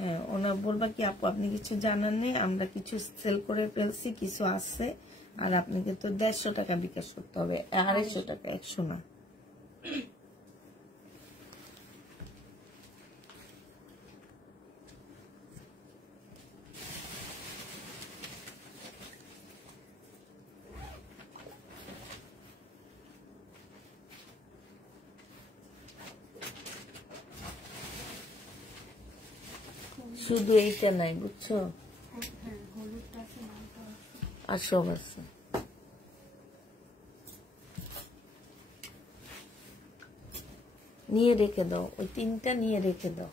হ্যাঁ, ওনা বলবা কি আপু আপনি কিছু জানার নেই, আমরা কিছু সেল করে ফেলছি, কিছু আছে, আর আপনাকে তো 150 টাকা বিকাশ করতে হবে, 250 টাকা, 100 না। শুধু এইটা নাই, বুঝছো, আর সব আছে। নিয়ে রেখে দাও, ওই 3টা নিয়ে রেখে দাও।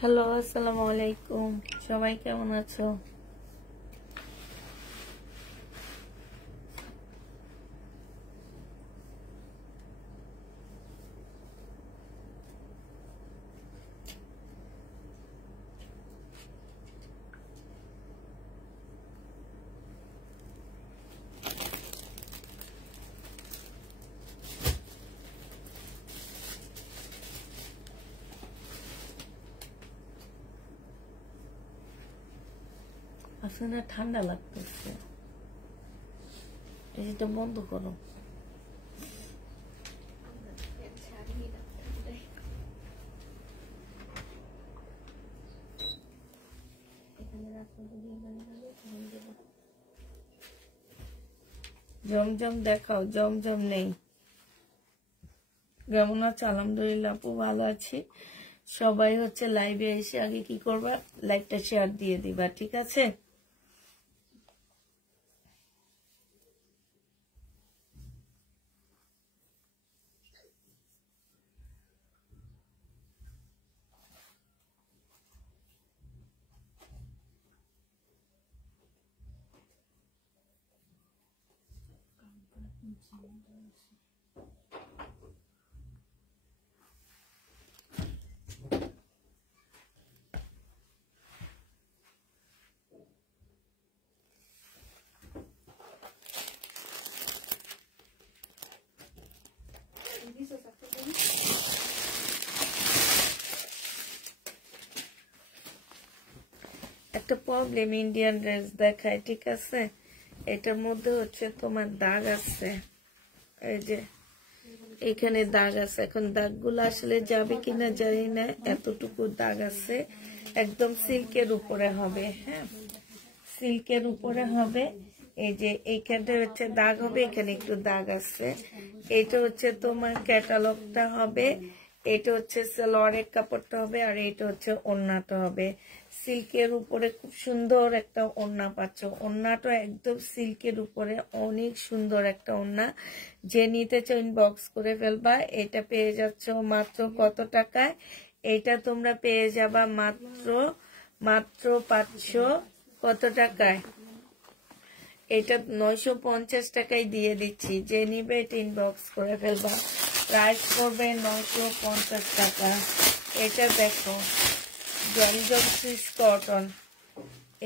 হ্যালো, আসসালামু আলাইকুম, সবাই কেমন আছো? আসলে ঠান্ডা লাগতেছে, এটা বন্ধ করো। জমজম দেখাও, জমজম নেই। কেমন আছো? আলহামদুলিল্লাহ আপু, ভালো আছি। সবাই হচ্ছে লাইভে এসে আগে কি করবা, লাইভটা শেয়ার দিয়ে দিবা, ঠিক আছে? একটা প্রবলেম, ইন্ডিয়ান ড্রেস দেখায়, ঠিক আছে? এটার মধ্যে হচ্ছে তোমার দাগ আছে, এই যে এখানে দাগ আছে। এখন দাগগুলো আসলে যাবে কিনা জানি না, এতটুকু দাগ আছে। একদম সিল্কের উপরে হবে, হ্যাঁ, সিল্কের উপরে হবে। এই যে এইখানে হচ্ছে দাগ হবে, এখানে একটু দাগ আছে। এটা হচ্ছে তোমার ক্যাটালগটা হবে, এটা হচ্ছে সালোয়ারের কাপড়টা হবে, আর এটা হচ্ছে ওড়নাটা হবে। সিল্কের উপরে খুব সুন্দর একটা ওড়না পাচ্ছ, ওড়নাটা একদম সিল্কের উপরে, অনেক সুন্দর একটা ওড়না। যে নিতে চাও ইনবক্স করে ফেলবা। এটা পেয়ে যাচ্ছ মাত্র কত টাকায়? এটা তোমরা পেয়ে যাবা মাত্র 500 কত টাকায়? এটা 950 টাকায় দিয়ে দিচ্ছি। যে নিবে এটা ইনবক্স করে ফেলবা। প্রাইস করবে 950 টাকা। এটা দেখো জমজম সুইস কটন,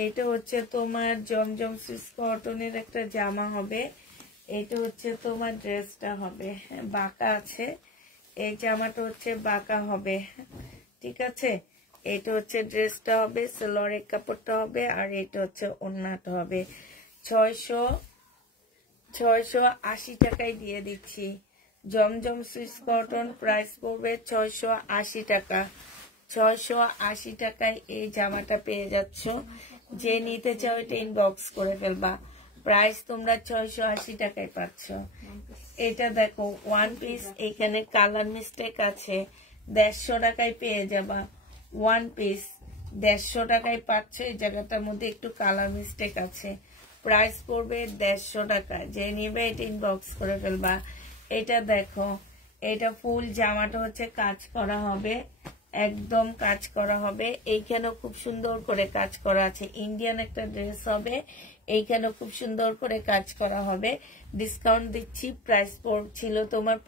এটা হচ্ছে তোমার জমজম সুইস কটনের একটা জামা হবে, এটা হচ্ছে তোমার ড্রেসটা হবে, বাঁকা আছে, এই জামাটা হচ্ছে বাঁকা হবে, ঠিক আছে। এটা হচ্ছে ড্রেসটা হবে, সালোয়ারের কাপড়টা হবে, আর এটা হচ্ছে ওড়নাটা হবে। 680 টাকায় দিয়ে দিচ্ছি। জমজম সুইস কটন প্রাইস পড়বে 680 টাকা। 680 টাকায় এই জামাটা পেয়ে যাচ্ছ। যে নিতে চাও এটা ইনবক্স করে ফেলবা। প্রাইস তোমরা 680 টাকায় পাচ্ছ। এটা দেখো ওয়ান পিস, এখানে কালার মিস্টেক আছে, 150 টাকায় পেয়ে যাবা। ওয়ান পিস 150 টাকায় পাচ্ছ, এই জায়গাটার মধ্যে একটু কালার মিস্টেক আছে। প্রাইস পড়বে 150 টাকা। যে নিবে এটা ইনবক্স করে ফেলবা। এটা দেখো, এটা ফুল জামাটা হচ্ছে কাজ করা হবে, একদম কাজ করা হবে। এইখানেও খুব সুন্দর করে কাজ করা আছে, ইন্ডিয়ান একটা ড্রেস হবে, এইখানেও খুব সুন্দর করে কাজ করা হবে। ডিসকাউন্ট দিচ্ছি, প্রাইস ছিল তোমার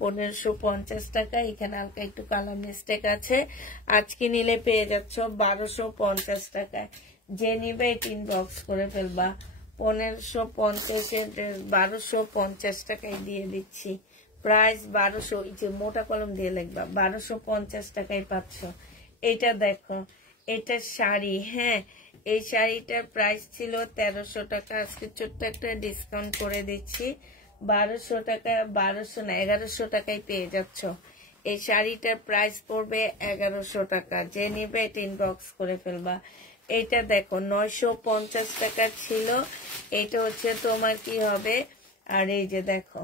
1550 টাকা। এখানে হালকা একটু কালার মিস্টেক আছে, আজকে নিলে পেয়ে যাচ্ছ 1250 টাকায়। যে নিবে এটা ইনবক্স করে ফেলবা। 1550-এর ড্রেস 1250 টাকায় দিয়ে দিচ্ছি। প্রাইস 1200, এই যে মোটা কলম দিয়ে লিখবা, 1250 টাকায় পাচ্ছ। এটা দেখো, এটা শাড়ি, হ্যাঁ, এই শাড়িটার প্রাইস ছিল 1300 টাকা, আজকে ছোট্ট একটা ডিসকাউন্ট করে দিচ্ছি। 1200 টাকা, 1200 না 1100 টাকায় পেয়ে যাচ্ছ। এই শাড়িটার প্রাইস পড়বে 1100 টাকা। যে নিবে এটা ইনবক্স করে ফেলবা। এইটা দেখো 950 টাকা ছিল, এটা হচ্ছে তোমার কি হবে, আর এই যে দেখো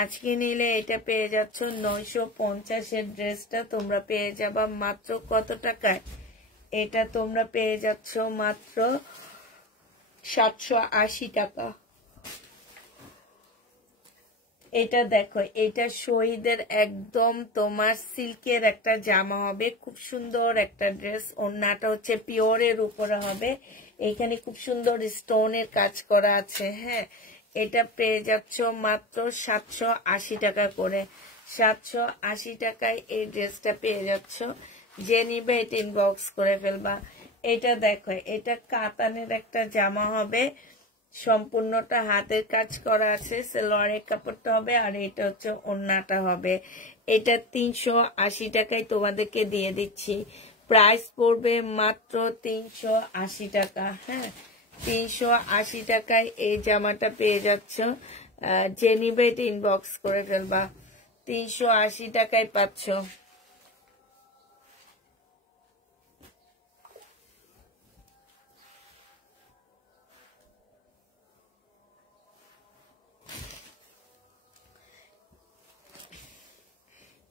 আজকে নিলে এটা পেয়ে যাচ্ছ 950-এর ড্রেসটা তোমরা পেয়ে যাবা মাত্র কত টাকায়? এটা তোমরা পেয়ে যাচ্ছ মাত্র 780 টাকা। এটা দেখো, এটা শহীদের একদম তোমার সিল্কের একটা জামা হবে, খুব সুন্দর একটা ড্রেস। ওড়নাটা হচ্ছে পিওরের উপরে হবে, এইখানে খুব সুন্দর স্টোনের কাজ করা আছে, হ্যাঁ। এটা পেয়ে যাচ্ছ মাত্র 780 টাকা করে। 780 টাকায় এই ড্রেসটা পেয়ে যাচ্ছ। যে নিবে এটা ইনবক্স করে ফেলবা। এটা দেখো, এটা কাতানের একটা জামা হবে, সম্পূর্ণটা হাতের কাজ করা আছে, সালোয়ারের কাপড়টা হবে, আর এটা হচ্ছে ওড়নাটা হবে। এটা 380 টাকায় তোমাদেরকে দিয়ে দিচ্ছি। প্রাইস পড়বে মাত্র 380 টাকা, হ্যাঁ। 380 টাকায় এই জামাটা পেয়ে যাচ্ছ। যে নিবে এটা ইনবক্স করে ফেলবা। 380 টাকায় পাচ্ছ।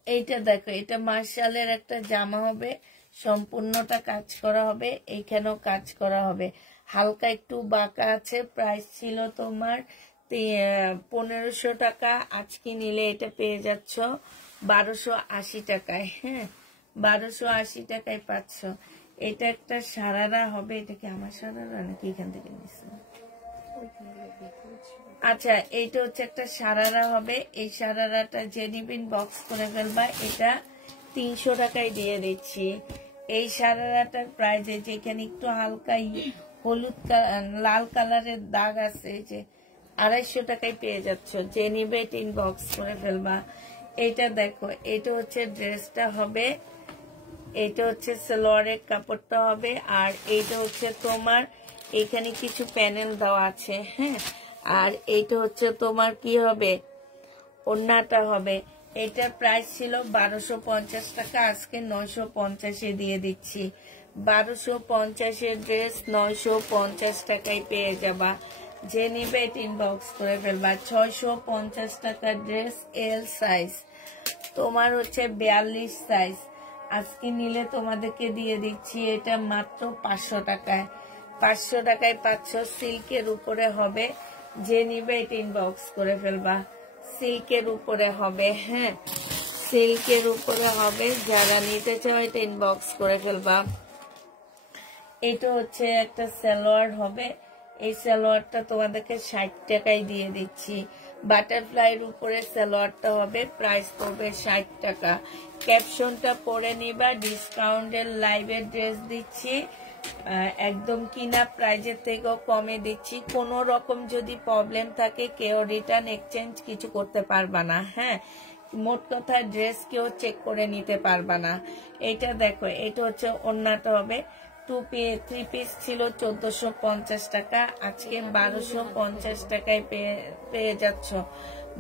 এইটা দেখো, এটা মার্শালের একটা জামা হবে, সম্পূর্ণটা কাজ করা হবে, এইখানেও কাজ করা হবে, হালকা একটু বাঁকা আছে। প্রাইস ছিল তোমার 1500 টাকা, আজকে নিলে এটা পেয়ে যাচ্ছ 1280 টাকায়, হ্যাঁ। 1280 টাকায় পাচ্ছ। এটা একটা সারারা হবে, এটা কি আমার সারারা নাকি এখান থেকে নিচ্ছি? আচ্ছা, এইটা হচ্ছে একটা সারারা হবে, এই সারারাটা যে নিবেন বক্স করে ফেলবা। এটা 300 টাকায় দিয়ে দিচ্ছি। এই সারারাটার প্রাইস, যেখানে একটু হালকা হলুদ লাল কালারের দাগ আছে, যে 250 টাকায় পেয়ে যাচ্ছ। যে নিবে এটা ইনবক্স করে ফেলবা। এটা দেখো, এটা হচ্ছে ড্রেসটা হবে, এটা হচ্ছে সালোয়ারের কাপড়টা হবে, আর এইটা হচ্ছে তোমার এখানে কিছু প্যানেল দেওয়া আছে, হ্যাঁ। আর এইটা হচ্ছে তোমার কি হবে, ওড়নাটা হবে। এটার প্রাইস ছিল 1250 টাকা, আজকে 950-এ দিয়ে দিচ্ছি। 1250-এর ড্রেস 950 টাকায় পেয়ে যাবা। যে নিবে এটা ইনবক্স করে ফেলবা। 650 টাকার ড্রেস, এল সাইজ, তোমার হচ্ছে 42 সাইজ। আজকে নিলে তোমাদেরকে দিয়ে দিচ্ছি এটা মাত্র 500 টাকায়। 500 টাকায় পাচ্ছ, সিল্কের উপরে হবে। যে নিবে এটা ইনবক্স করে ফেলবা। সিল্কের উপরে হবে, হ্যাঁ, সিল্কের উপরে হবে। যারা নিতে চাও এটা ইনবক্স করে ফেলবা। এটা হচ্ছে একটা সালোয়ার হবে, এই সালোয়ারটা তোমাদেরকে 60 টাকায় দিয়ে দিচ্ছি। বাটারফ্লাইয়ের উপরে সালোয়ারটা হবে, প্রাইস পড়বে 60 টাকা। ক্যাপশনটা পরে নিবা, ডিসকাউন্টের লাইভের ড্রেস দিচ্ছি একদম কিনা প্রাইজের থেকেও কমে দিচ্ছি। কোনো রকম যদি প্রবলেম থাকে কেউ রিটার্ন এক্সচেঞ্জ কিছু করতে পারবা না। হ্যাঁ, মোট কথা ড্রেস কেউ চেক করে নিতে পারবা না। এটা দেখো, এটা হচ্ছে ওড়নাটা হবে, 3 পিস ছিল 1450 টাকা, আজকে 1250 টাকায় পেয়ে যাচ্ছ।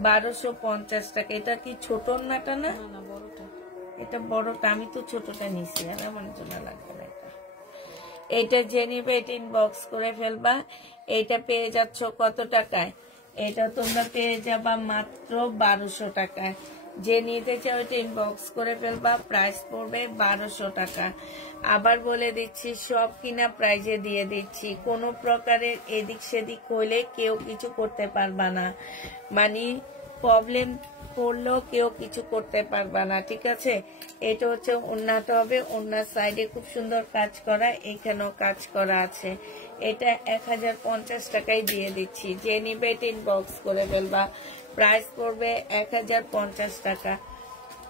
1250 টাকা। এটা কি ছোট ওড়নাটা না? এটা বড়টা, আমি তো ছোটটা নিছি, আর আমার জন্য লাগবে না। এটা যে নিবে এটা ইনবক্স করে ফেলবা। এটা পেয়ে যাচ্ছ কত টাকায়? এটা তোমরা পেয়ে যাবা মাত্র 1200 টাকায়। যে নিতে চাও এটা ইনবক্স করে ফেলবা, প্রাইস পড়বে 1200 টাকা। আবার বলে দিচ্ছি, সব কিনা প্রাইজে দিয়ে দিচ্ছি, কোনো প্রকারের এদিক সেদিক হইলে কেউ কিছু করতে পারবা না, মানে প্রবলেম পড়লেও কেউ কিছু করতে পারবা না, ঠিক আছে? এটা হচ্ছে ওড়নাটা হবে, ওড়নার সাইডে খুব সুন্দর কাজ করা, এখানেও কাজ করা আছে। এটা 1050 টাকায় দিয়ে দিচ্ছি, যে নিবে এটা ইনবক্স করে ফেলবা, প্রাইস পড়বে 1050 টাকা।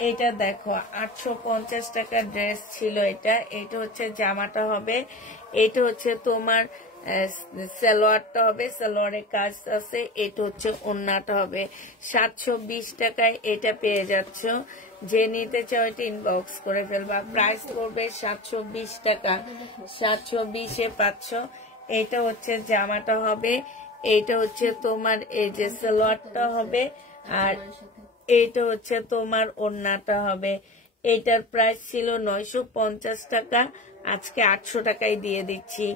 এটা দেখো 850 টাকার ড্রেস ছিল এটা। এটা হচ্ছে জামাটা হবে, এটা হচ্ছে তোমার সালোয়ারটা হবে, সালোয়ারের কাজ আছে। এটা হচ্ছে ওড়নাটা হবে, 720 টাকায় এটা পেয়ে যাচ্ছ। যে নিতে চাও এটা ইনবক্স করে ফেলবা, প্রাইস পড়বে 720 টাকা। 720-এ পাচ্ছ। এটা হচ্ছে জামাটা হবে, এইটা হচ্ছে তোমার এই যে সালোয়ারটা হবে, আর এইটা হচ্ছে তোমার ওড়নাটা হবে। এইটার প্রাইস ছিল 950 টাকা, আজকে 800 টাকায় দিয়ে দিচ্ছি।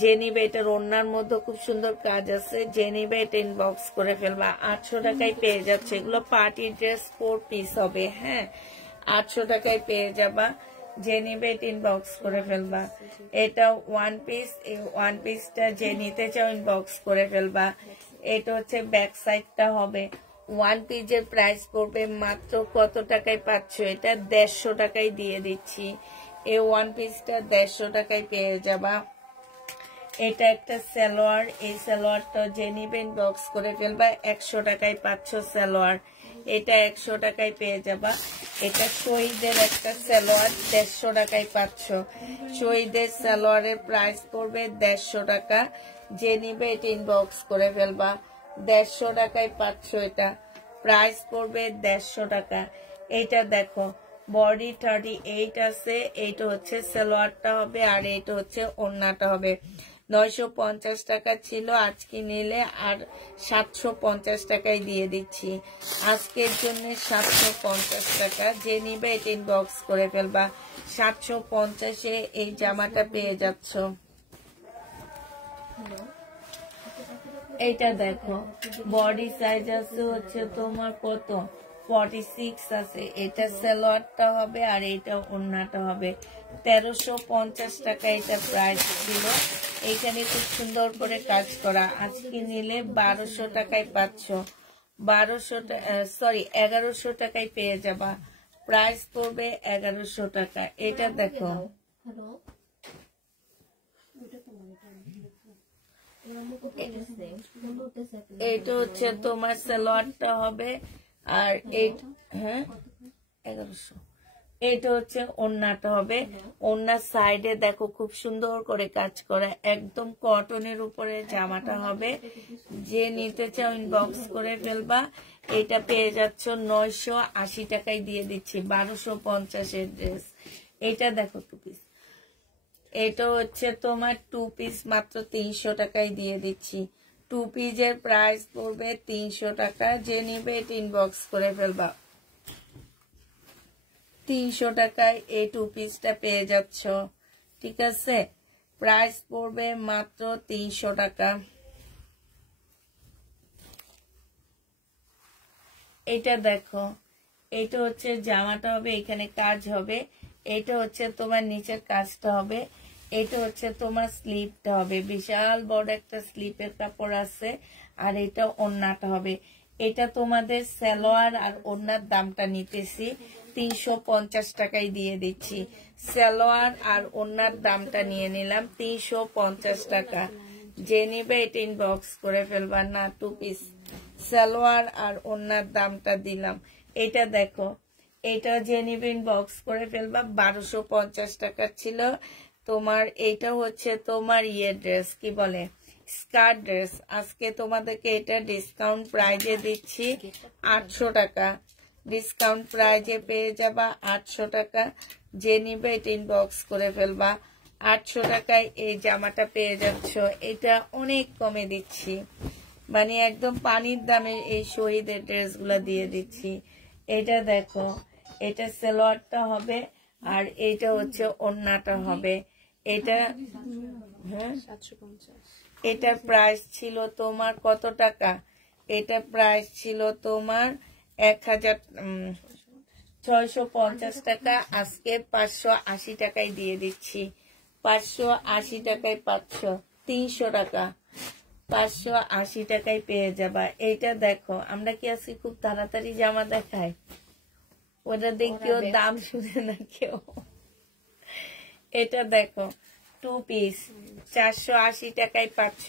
যে নিবে, এটার ওড়নার মধ্যে খুব সুন্দর কাজ আছে, যে নিবে এটা ইনবক্স করে ফেলবা, 800 টাকায় পেয়ে যাচ্ছে। এগুলো পার্টি ড্রেস 4 পিস হবে। হ্যাঁ, 800 টাকায় পেয়ে যাবা, যে নিবে এটা ইনবক্স করে ফেলবা। এটা 1 পিস, এই 1 পিসটা যে নিতে চাও ইনবক্স করে ফেলবা। এটা হচ্ছে ব্যাক সাইডটা হবে। 1 পিসের প্রাইস পড়বে মাত্র কত টাকায় পাচ্ছ? এটা 150 টাকায় দিয়ে দিচ্ছি। এই 1 পিসটা 150 টাকায় পেয়ে যাবা। এটা একটা সালোয়ার, এই সালোয়ারটা যে নিবে ইনবক্স করে ফেলবা, 100 টাকায় পাচ্ছ সালোয়ার। এটা 100 টাকায় পেয়ে যাবা। এটা শহীদের একটা সালোয়ার, 150 টাকায় পাচ্ছ। শহীদের সালোয়ারের প্রাইস পড়বে 150 টাকা। যে নিবে এটা ইনবক্স করে ফেলবা, 150 টাকায় পাচ্ছ। এটা প্রাইস পড়বে 150 টাকা। এটা দেখো, বডি 38 আছে, এইটা হচ্ছে সালোয়ারটা হবে, আর এইটা হচ্ছে ওড়নাটা হবে। 950 টাকা ছিল, আজকে নিলে আর 750 টাকায় দিয়ে দিচ্ছি। আজকের জন্য 750 টাকা। যে নিবে এটা ইনবক্স করে ফেলবা, 750-এ এই জামাটা পেয়ে যাচ্ছ। এটা দেখো, বডি সাইজ আছে হচ্ছে তোমার কত, 46 আছে। এটা সালোয়ারটা হবে, আর এটা ওড়নাটা হবে। 1350 টাকা এটা প্রাইস ছিল। এখানে খুব সুন্দর করে কাজ করা, আজকে নিলে 1200 টাকায় পাচ্ছ। 1100 টাকায় পেয়ে যাবা, প্রাইস পড়বে 1100 টাকা। এটা দেখো, এটা হচ্ছে তোমার সালোয়ারটা হবে, আর হ্যাঁ 1100। এটা হচ্ছে ওড়নাটা হবে। ওড়নার সাইডে দেখো খুব সুন্দর করে কাজ করা, একদম কটনের উপরে জামাটা হবে। যে নিতে চাও ইনবক্স করে ফেলবা। এটা পেয়ে যাচ্ছ 980 টাকায় দিয়ে দিচ্ছি, 1250-এর ড্রেস। এটা দেখো 2 পিস, এটা হচ্ছে তোমার 2 পিস মাত্র 300 টাকায় দিয়ে দিচ্ছি। 2 পিসের প্রাইস পড়বে 300 টাকা। যে নিবে এটা ইনবক্স করে ফেলবা, 300 টাকায় এই 2 পিসটা পেয়ে যাচ্ছ, ঠিক আছে? প্রাইস পড়বে মাত্র 300 টাকা। এটা দেখো, এটা হচ্ছে জামাটা হবে, এখানে কাজ হবে। এটা হচ্ছে তোমার নিচের কাজটা হবে। এটা হচ্ছে তোমার স্লিপটা হবে, বিশাল বড় একটা স্লিপের কাপড় আছে। আর এটা ওড়নাটা হবে। এটা তোমাদের সালোয়ার আর ওড়নার দামটা নিতেছি 350 টাকায় দিয়ে দিচ্ছি। সালোয়ার আর ওড়নার দামটা নিয়ে নিলাম 350 টাকা। যে নিবে এটা ইনবক্স করে ফেলবা। না, 2 পিস সালোয়ার আর ওনার দামটা দিলাম। এটা দেখো, এটা জেনিবিন বক্স করে ফেলবা, 1250 টাকা ছিল তোমার। এটা হচ্ছে তোমার ড্রেস, কি বলে, স্কার্ট ড্রেস। আজকে তোমাদেরকে এটা ডিসকাউন্ট প্রাইজে দিচ্ছি 800 টাকা। ডিসকাউন্ট প্রাইজে পেয়ে যাবা 800 টাকা। যে নিবে এটা ইনবক্স করে ফেলবা। 800 টাকায় এই জামাটা পেয়ে যাচ্ছ। এটা অনেক কমে দিচ্ছি, মানে একদম পানির দামে এই শহীদের ড্রেসগুলো দিয়ে দিচ্ছি। এটা দেখো, এটা সালোয়ারটা হবে আর এটা হচ্ছে ওড়নাটা হবে। এটা হ্যাঁ, এটার প্রাইস ছিল তোমার কত টাকা? এটা প্রাইস ছিল তোমার 1650 টাকা। আজকে 580 টাকায় দিয়ে দিচ্ছি। 580 টাকায় পাচ্ছ, 300 টাকা 580 টাকায় পেয়ে যাবা। এইটা দেখো, আমরা কি আজকে খুব তাড়াতাড়ি জামা দেখাই? ওটা দেখেও দাম শুনে না কেউ। এটা দেখো, 2 পিস 480 টাকায় পাচ্ছ।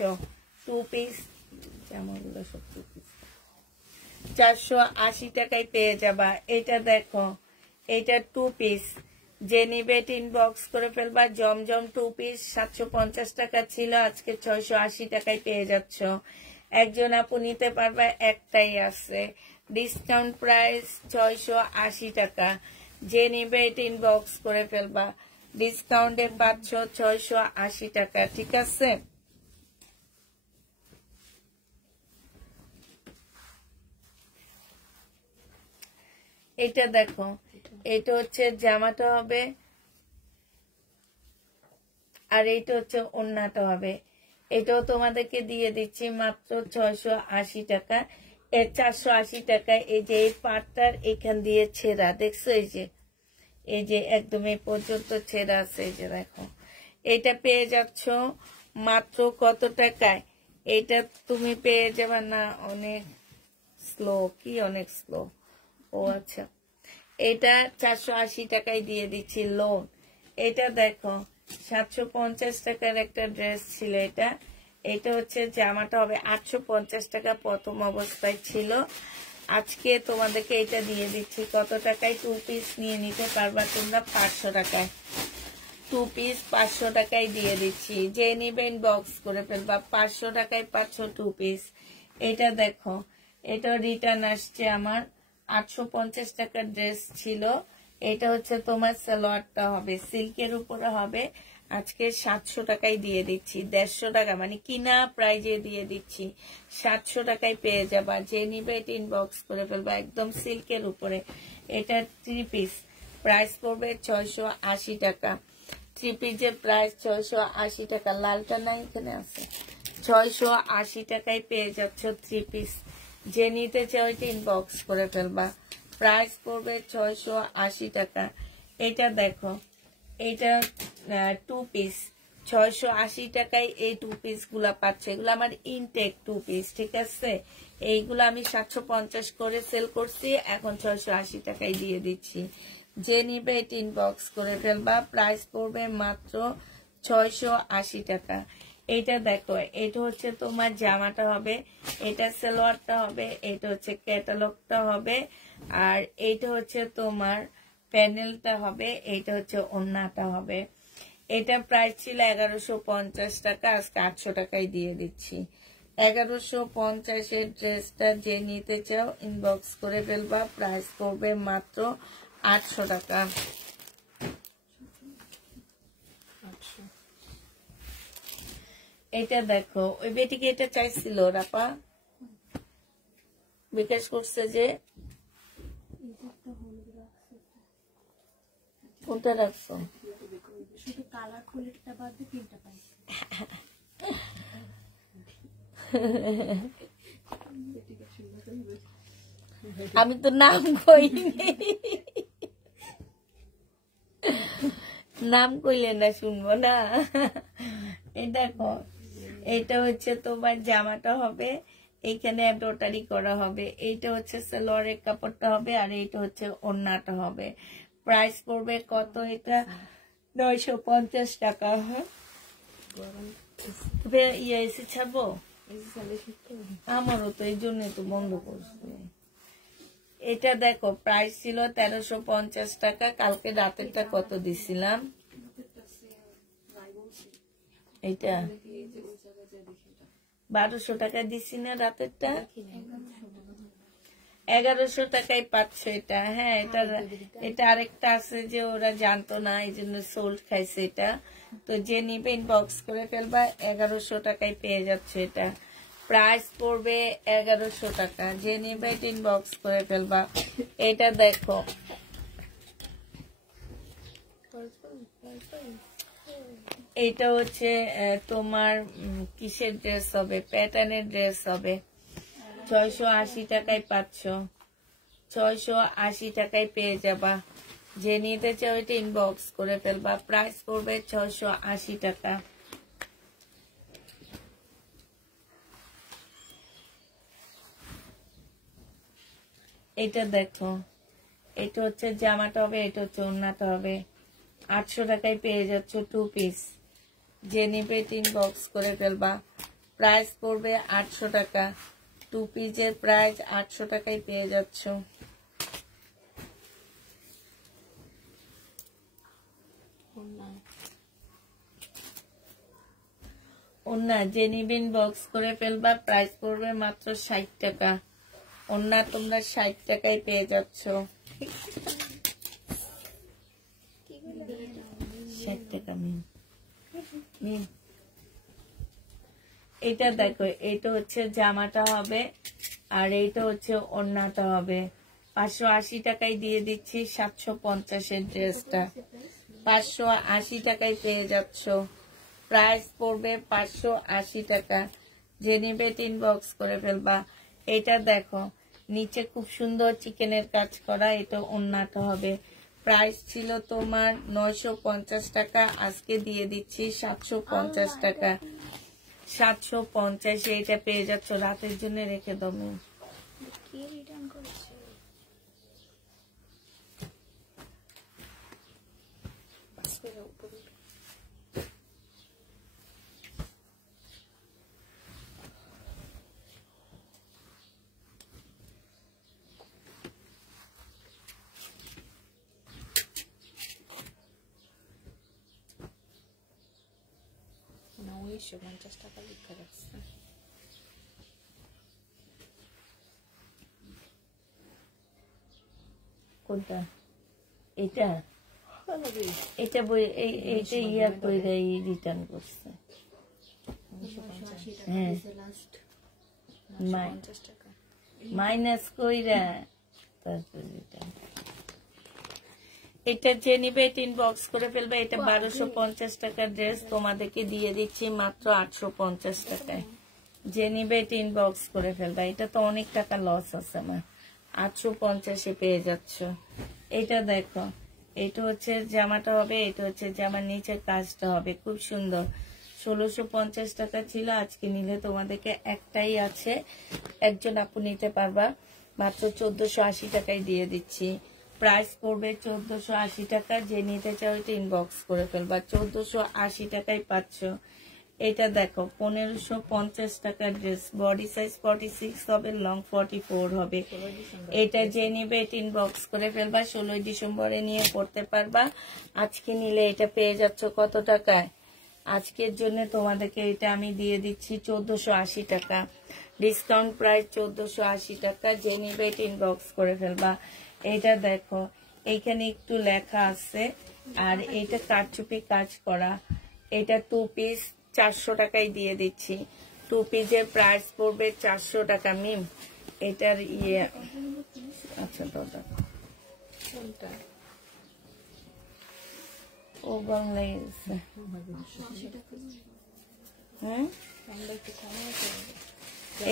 2 পিস জামাগুলো সব 2 পিস 480 টাকায় পেয়ে যাবা। এটা দেখো, এটা 2 পিস। যে নিবে ইনবক্স করে ফেলবা। জমজম 2 পিস 750 টাকা ছিল, আজকে 680 টাকায় পেয়ে যাচ্ছ। একজন আপু নিতে পারবা, একটাই আছে। ডিসকাউন্ট প্রাইস 680 টাকা। যে নিবে ইনবক্স করে ফেলবা। ডিসকাউন্টে পাচ্ছ 680 টাকা, ঠিক আছে? এটা দেখো, এটা হচ্ছে জামাটা হবে আর এইটা হচ্ছে ওড়নাটা হবে। এটাও তোমাদেরকে দিয়ে দিচ্ছি মাত্র 680 টাকা। 480 টাকা। এই যে এই পাটটার এখান দিয়ে ছেঁড়া, দেখছো? এই যে একদম এই পর্যন্ত ছেঁড়া আছে। এই যে দেখো, এটা পেয়ে যাচ্ছ মাত্র কত টাকায়? এটা তুমি পেয়ে যাবে না, অনেক স্লো, কি অনেক স্লো। ও আচ্ছা, এটা 480 টাকায় দিয়ে দিচ্ছি লোন। এটা দেখো, 750 টাকার একটা ড্রেস ছিল। এটা হচ্ছে জামাটা হবে 850 টাকা, প্রথম অবস্থায় ছিল। আজকে তোমাদেরকে এটা দিয়ে দিচ্ছি কত টাকায়? 2 পিস নিয়ে নিতে পারবা তোমরা 500 টাকায়। 2 পিস 500 টাকায় দিয়ে দিচ্ছি। যে নিবেন বক্স করে ফেলবা। 500 টাকায় পাচ্ছ 2 পিস। এটা দেখো, এটা রিটার্ন আসছে আমার। 850 টাকার ড্রেস ছিল। এটা হচ্ছে তোমার সালোয়ারটা হবে, সিল্কের উপরে হবে। আজকে 700 টাকায় দিয়ে দিচ্ছি। 150 টাকা মানে কিনা প্রাইজে দিয়ে দিচ্ছি। 700 টাকায় পেয়ে যাবা। যে নিবে এটা ইনবক্স করে ফেলবা। একদম সিল্কের উপরে। এটা 3 পিস, প্রাইস পড়বে 680 টাকা। 3 পিসের প্রাইস 680 টাকা। লালটা না এখানে আছে। 680 টাকায় পেয়ে যাচ্ছ 3 পিস। যে নিতে চাও এটা ইনবক্স করে ফেলবা। প্রাইস পড়বে 680 টাকা। এটা দেখো, এটা 2 পিস 680 টাকায় এই 2 পিস গুলা পাচ্ছে। এগুলো আমার ইনটেক 2 পিস, ঠিক আছে? এইগুলো আমি 750 করে সেল করছি, এখন 680 টাকায় দিয়ে দিচ্ছি। যে নিবে এটা ইনবক্স করে ফেলবা। প্রাইস পড়বে মাত্র 680 টাকা। এটা দেখো, এটা হচ্ছে তোমার জামাটা হবে, এটা সালোয়ারটা হবে, এটা হচ্ছে ক্যাটালগটা হবে, আর এইটা হচ্ছে তোমার প্যানেলটা হবে, এইটা হচ্ছে ওড়নাটা হবে। এটা প্রাইস ছিল 1150 টাকা, আজকে 800 টাকায় দিয়ে দিচ্ছি। 1150-এর ড্রেসটা যে নিতে চাও ইনবক্স করে ফেলবা। প্রাইস পড়বে মাত্র 800 টাকা। এটা দেখো, ওই বেটিকে এটা চাইছিল রাপা, বিকাশ করছে যে। কোনটা রাখছো? আমি তো নাম কইনি, নাম কইলে না শুনবো না। এই দেখো, এটা হচ্ছে তোমার জামাটা হবে, এইখানে এমব্রয়ডারি করা হবে। এইটা হচ্ছে সালোয়ারের কাপড়টা হবে, আর এইটা হচ্ছে ওড়নাটা হবে। প্রাইস পড়বে কত? এটা 950 টাকা। হ্যাঁ, ইয়ে এসে ছাড়বো। আমারও তো এই জন্য তো বন্ধ করছি। এটা দেখো প্রাইস ছিল 1350 টাকা, কালকে রাতেরটা কত দিছিলাম, এটা 1200 টাকা দিছি না রাতেরটা, 1100 টাকায় পাচ্ছ এটা। হ্যাঁ এটা এটা আরেকটা আছে যে ওরা জানতো না এই জন্য সোল্ড খাইছে এটা, তো যে নিবে ইনবক্স করে ফেলবা, 1100 টাকায় পেয়ে যাচ্ছে এটা, প্রাইস পড়বে 1100 টাকা, যে নিবে ইনবক্স করে ফেলবা। এটা দেখো এটা হচ্ছে তোমার কিসের ড্রেস হবে, প্যাটার্নের ড্রেস হবে, 680 টাকায় পাচ্ছ, 680 টাকায় পেয়ে যাবা, যে নিতে চাও এটা ইনবক্স করে ফেলবা, প্রাইস পড়বে 680 টাকা। এটা দেখো এটা হচ্ছে জামাটা হবে, এটা হচ্ছে ওড়নাটা হবে, 800 টাকায় পেয়ে যাচ্ছ 2 পিস, যে নিবে ইনবক্স করে ফেলবা, প্রাইস পড়বে 800 টাকা, 2 পিসের প্রাইস 800 টাকায় পেয়ে যাচ্ছ। ওড়না যে নিবে ইনবক্স করে ফেলবা, প্রাইস পড়বে মাত্র 60 টাকা, ওড়না তোমরা 60 টাকায় পেয়ে যাচ্ছ, 60 টাকা মিম। এটা দেখো এটা হচ্ছে জামাটা হবে আর এইটা হচ্ছে ওড়নাটা হবে, 580 টাকায় দিয়ে দিচ্ছি 750-এর ড্রেসটা, 580 টাকায় পেয়ে যাচ্ছ, প্রাইস পড়বে 580 টাকা, যে নিবে ইনবক্স করে ফেলবা। এটা দেখো নিচে খুব সুন্দর চিকেনের কাজ করা, এটা ওড়নাটা হবে, প্রাইস ছিল তোমার 950 টাকা, আজকে দিয়ে দিচ্ছি 750 টাকা, 750 এটা পেয়ে যাচ্ছ, রাতের জন্য রেখে দেবো। কোনটা এটা এটা বই এইটা ইয়া করে রিটার্ন করছে, হ্যাঁ মাইনাস কইরা তারপর রিটার্ন। এটা যে নিবে ইনবক্স করে ফেলবে, এটা 1250 টাকার ড্রেস তোমাদেরকে দিয়ে দিচ্ছি মাত্র 850 টাকায়, যে নিবে ইনবক্স করে ফেলবে, এটা তো অনেক টাকা লস আছে আমার, 850-এ পেয়ে যাচ্ছ। এটা দেখো এটা হচ্ছে জামাটা হবে, এটা হচ্ছে জামার নিচের কাজটা হবে, খুব সুন্দর, 1650 টাকা ছিল, আজকে নিলে তোমাদেরকে একটাই আছে, একজন আপু নিতে পারবা, মাত্র 1480 টাকায় দিয়ে দিচ্ছি, প্রাইস পড়বে 1480 টাকা, যে নিতে চাও এটা ইনবক্স করে ফেলবা, 1480 টাকায় পাচ্ছ। এটা দেখো 1550 টাকার ড্রেস, বডি সাইজ 46 হবে, লং 44 হবে, এটা যে নিবে এটা ইনবক্স করে ফেলবা, 16 ডিসেম্বরে নিয়ে পড়তে পারবা, আজকে নিলে এটা পেয়ে যাচ্ছ কত টাকায়, আজকের জন্য তোমাদেরকে এটা আমি দিয়ে দিচ্ছি 1480 টাকা, ডিসকাউন্ট প্রাইস 1480 টাকা, যে নিবে এটা ইনবক্স করে ফেলবা। এটা দেখো এইখানে একটু লেখা আছে আর এটা কারচুপি কাজ করা, এটা 2 পিস 400 টাকায় দিয়ে দিচ্ছি, 2 পিসের প্রাইস পড়বে 400 টাকা মিম। এটার ইয়ে আচ্ছা দাদা ও বাংলায়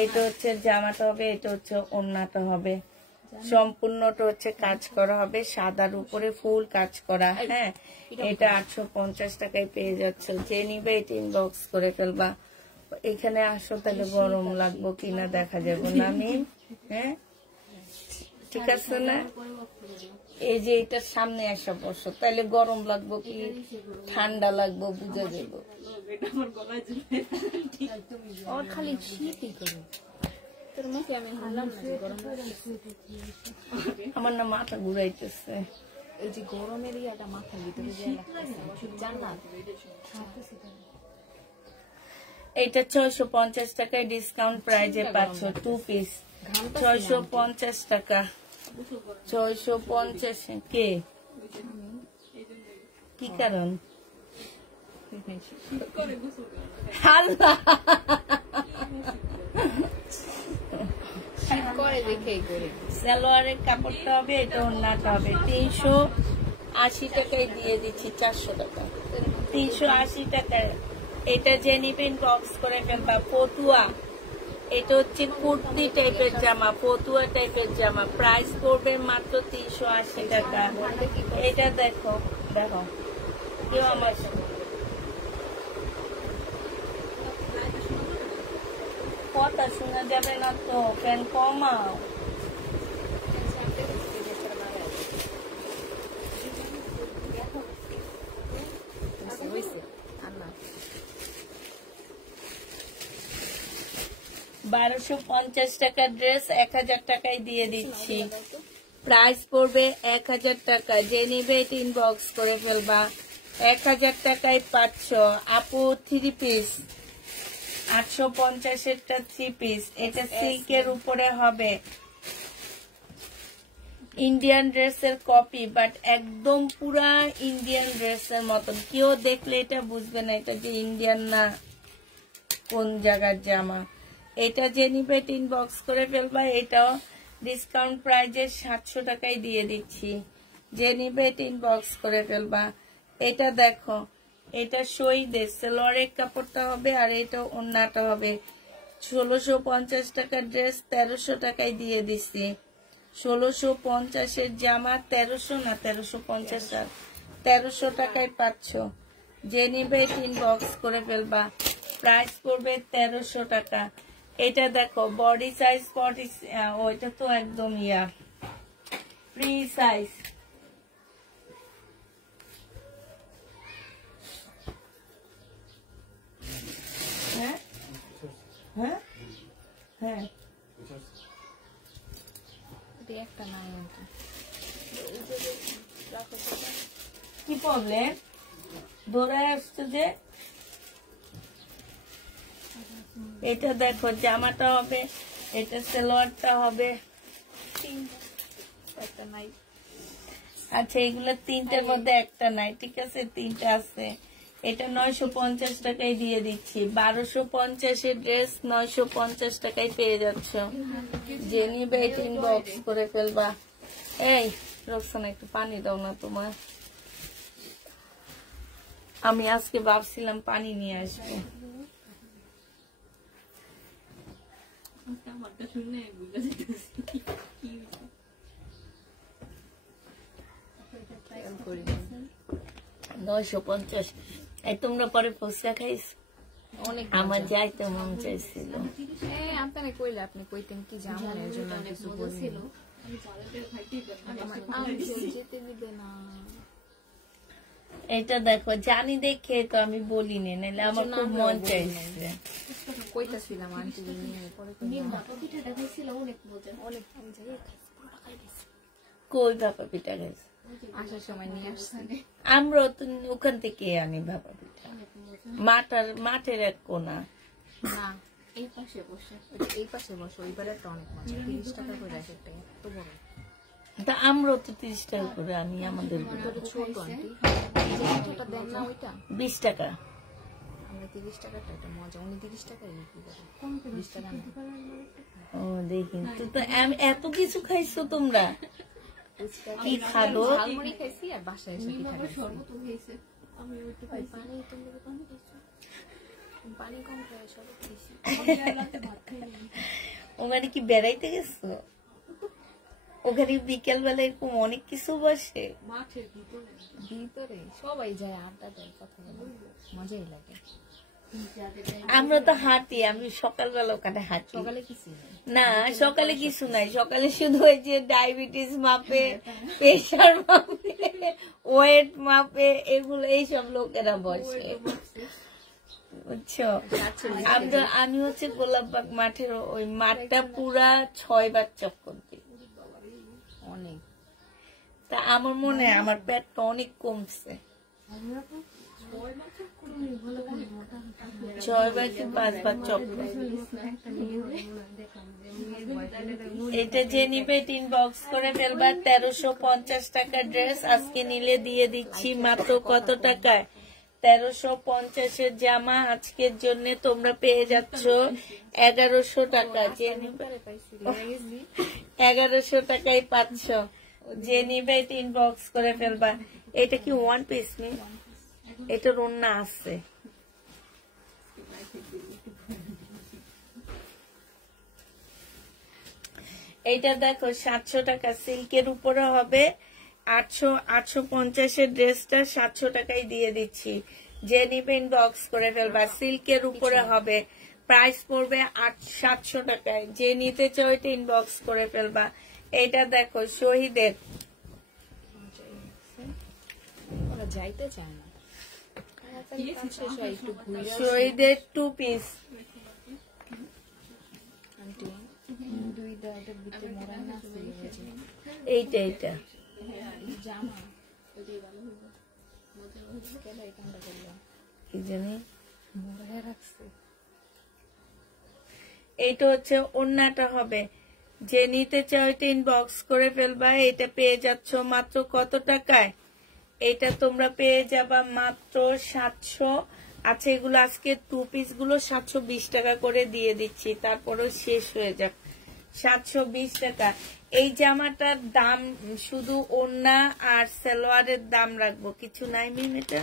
এটা হচ্ছে জামাটা হবে, এটা হচ্ছে ওড়নাটা হবে, সম্পূর্ণটা হচ্ছে কাজ করা হবে, সাদার উপরে ফুল কাজ করা, হ্যাঁ এটা 850 টাকায় পেয়ে যাচ্ছে, যে নিবে এটা ইনবক্স করে ফেলবা। এখানে আসো তাহলে গরম লাগবো কিনা দেখা যাবে না আমি, হ্যাঁ ঠিক আছে না। এই যে এটার সামনে আসা বসো, তাইলে গরম লাগবো কি ঠান্ডা লাগবো বুঝে যাব। খালি শীতই করে তোর মুখে আমি হারলাম না গরম আমার না মাথা ঘুরাইতেছে। এই যে গরমের ইয়াটা মাথার ভিতরে জান্নাত। এটা 650 টাকায় ডিসকাউন্ট প্রাইজে পাচ্ছ 2 পিস 650 টাকা। 650 কে কি কারণ সালোয়ারের কাপড়টা হবে, এটা ওড়নাটা হবে। 380 টাকায় দিয়ে দিচ্ছি 400 টাকা, 380 টাকায়। এটা যে নিবেন বক্স করে ফেলবা। পটুয়া, এটা হচ্ছে কুর্তি টাইপের জামা, পটুয়া টাইপের জামা, প্রাইস পড়বে মাত্র 380 টাকা। এটা দেখো দেখো কেউ আমার কথা শোনা যাবে না তো, ফ্যান কমাও। আল্লাহ 1250 টাকার ড্রেস 1000 টাকায় দিয়ে দিচ্ছি। প্রাইস পড়বে 1000 টাকা। যে নিবে এটা ইনবক্স করে ফেলবা। 1000 টাকায় পাচ্ছ। আপু 3 পিস 850-এরটা 3 পিস। এটা সিল্কের উপরে হবে, ইন্ডিয়ান ড্রেসের কপি, বাট একদম পুরা ইন্ডিয়ান ড্রেসের মতন। কেউ দেখলে এটা বুঝবে না এটা যে ইন্ডিয়ান না কোন জায়গার জামা। এটা যে নিবে ইনবক্স করে ফেলবা। এটাও ডিসকাউন্ট প্রাইজে 700 টাকায় দিয়ে দিচ্ছি। যে নিবে ইনবক্স করে ফেলবা। এটা দেখো, এটা শহীদের সালোয়ারের কাপড়টা হবে আর এটা ওড়নাটা হবে। 1650 টাকার ড্রেস 1300 টাকায় দিয়ে দিচ্ছি। 1650-এর জামা 1300 না 1350, 1300 টাকায় পাচ্ছ। যে নিবে ইনবক্স করে ফেলবা। প্রাইস পড়বে 1300 টাকা। এটা দেখো বডি সাইজ 40, ওইটা তো একদম ফ্রি সাইজ। হ্যাঁ হ্যাঁ হ্যাঁ একটা নাই কি প্রবলেম ধরে আসছে যে। এটা দেখো জামাটা হবে, এটা সালোয়ারটা হবে। আচ্ছা এগুলো 3টার মধ্যে একটা নাই, ঠিক আছে 3টা আছে। এটা 950 টাকায় দিয়ে দিচ্ছি। 1250-এর ড্রেস 950 টাকায় পেয়ে যাচ্ছ। যে নিবে ইনবক্স করে ফেলবা। এই রোকসানা একটু পানি দাও না তোমার। আমি আজকে ভাবছিলাম পানি নিয়ে আসবো। $950। তোমরা পরে ফুচকা খাইস? আমার যাইতে মন চাইছিল। আপনাকে কইলে আপনি কইতেন কি যেমন এর জন্য কিছু বলছিল। যেতে দিবে না। এটা দেখো জানি দেখে তো আমি বলিনি, নাহলে আমার খুব মন চাইছে। কইতাছিলাম আন্টি নিয়ে পরে পিঠা দেখাইছিল অনেক মজা, অনেক কই ভাপা পিঠা খাইছে? আসার সময় নিয়ে আসছে। আমরা তো ওখান থেকে আনি ভাপা পিঠা, মাঠের এক কোনা। না এই পাশে বসে, এই পাশে বসে ওইবারে তো অনেক মজা। 30 টাকা করে এক একটা, এত বড়। তা আমরাও তো 30 টাকা করে আনি আমাদের। ছোট আন্টি ছোটটা দেন না, ওইটা 20 টাকা। আমরা 30 টাকাটা, এটা মজা। উনি 30 টাকায় বিক্রি করে, 20 টাকা না। ও দেখি তো এত কিছু খাইছো তোমরা। কি খালো? ঝালমুড়ি খাইছি আর বাসায় এসে পিঠা খাইছি। আমি ওইটু খাইছি। পানি কম খাই, শরবত খাইছি। ওখানে কি বেড়াইতে গেছো? ওখানে বিকেল বেলা এরকম অনেক কিছু বসে মাঠের ভিতরে সবাই যায়, আড্ডা দেয়, কথা বলে, মজাই লাগে। আমরা তো হাঁটি, আমি সকালবেলা ওখানে হাঁটি। সকালে কিছু না সকালে কিছু নাই, সকালে শুধু ওই যে ডায়াবেটিস মাপে, প্রেশার মাপে, ওয়েট মাপে, এগুলো এইসব লোকেরা বসে, বুঝছো। আমি হচ্ছে গোলাপবাগ মাঠের ওই মাঠটা পুরা 6 বার চক্কর দিই অনেক। তা আমার মনে হয় আমার পেটটা অনেক কমছে। 6 বার কি 5 বার চক্কর। এটা যে নিবে ইনবক্স করে ফেলবা। 1350 টাকা ড্রেস আজকে নিলে দিয়ে দিচ্ছি মাত্র কত টাকায়? 1350 জামা আজকের জন্য তোমরা পেয়ে যাচ্ছ 1100 টাকা। যে নিবে 1100 টাকায় পাচ্ছ। যে নিবে ইনবক্স করে ফেলবা। এটা কি ওয়ান পিস নি? এটা ওড়না আছে। এইটা দেখো 700 টাকা সিল্কের উপরে হবে। 850 ড্রেসটা 700 টাকায় দিয়ে দিচ্ছি। যে নিবে ইনবক্স করে ফেলবা। সিল্কের উপরে হবে, প্রাইস পড়বে 700 টাকায়। যে নিতে চাও এটা ইনবক্স করে ফেলবা। এইটা দেখো শহীদের, যাইতে চায় না, শহীদের 2 পিস। এইটা এইটা কি জানি, এইটা হচ্ছে ওড়নাটা হবে। যে নিতে চাও এটা ইনবক্স করে ফেলবা। এটা পেয়ে যাচ্ছ মাত্র কত টাকায়? এটা তোমরা পেয়ে যাবা মাত্র 700। আচ্ছা এগুলো আজকে 2 পিস গুলো 720 টাকা করে দিয়ে দিচ্ছি, তারপরেও শেষ হয়ে যাক। 720 টাকা। এই জামাটার দাম শুধু ওড়না আর সালোয়ারের দাম রাখবো, কিছু নাই মিন। এটা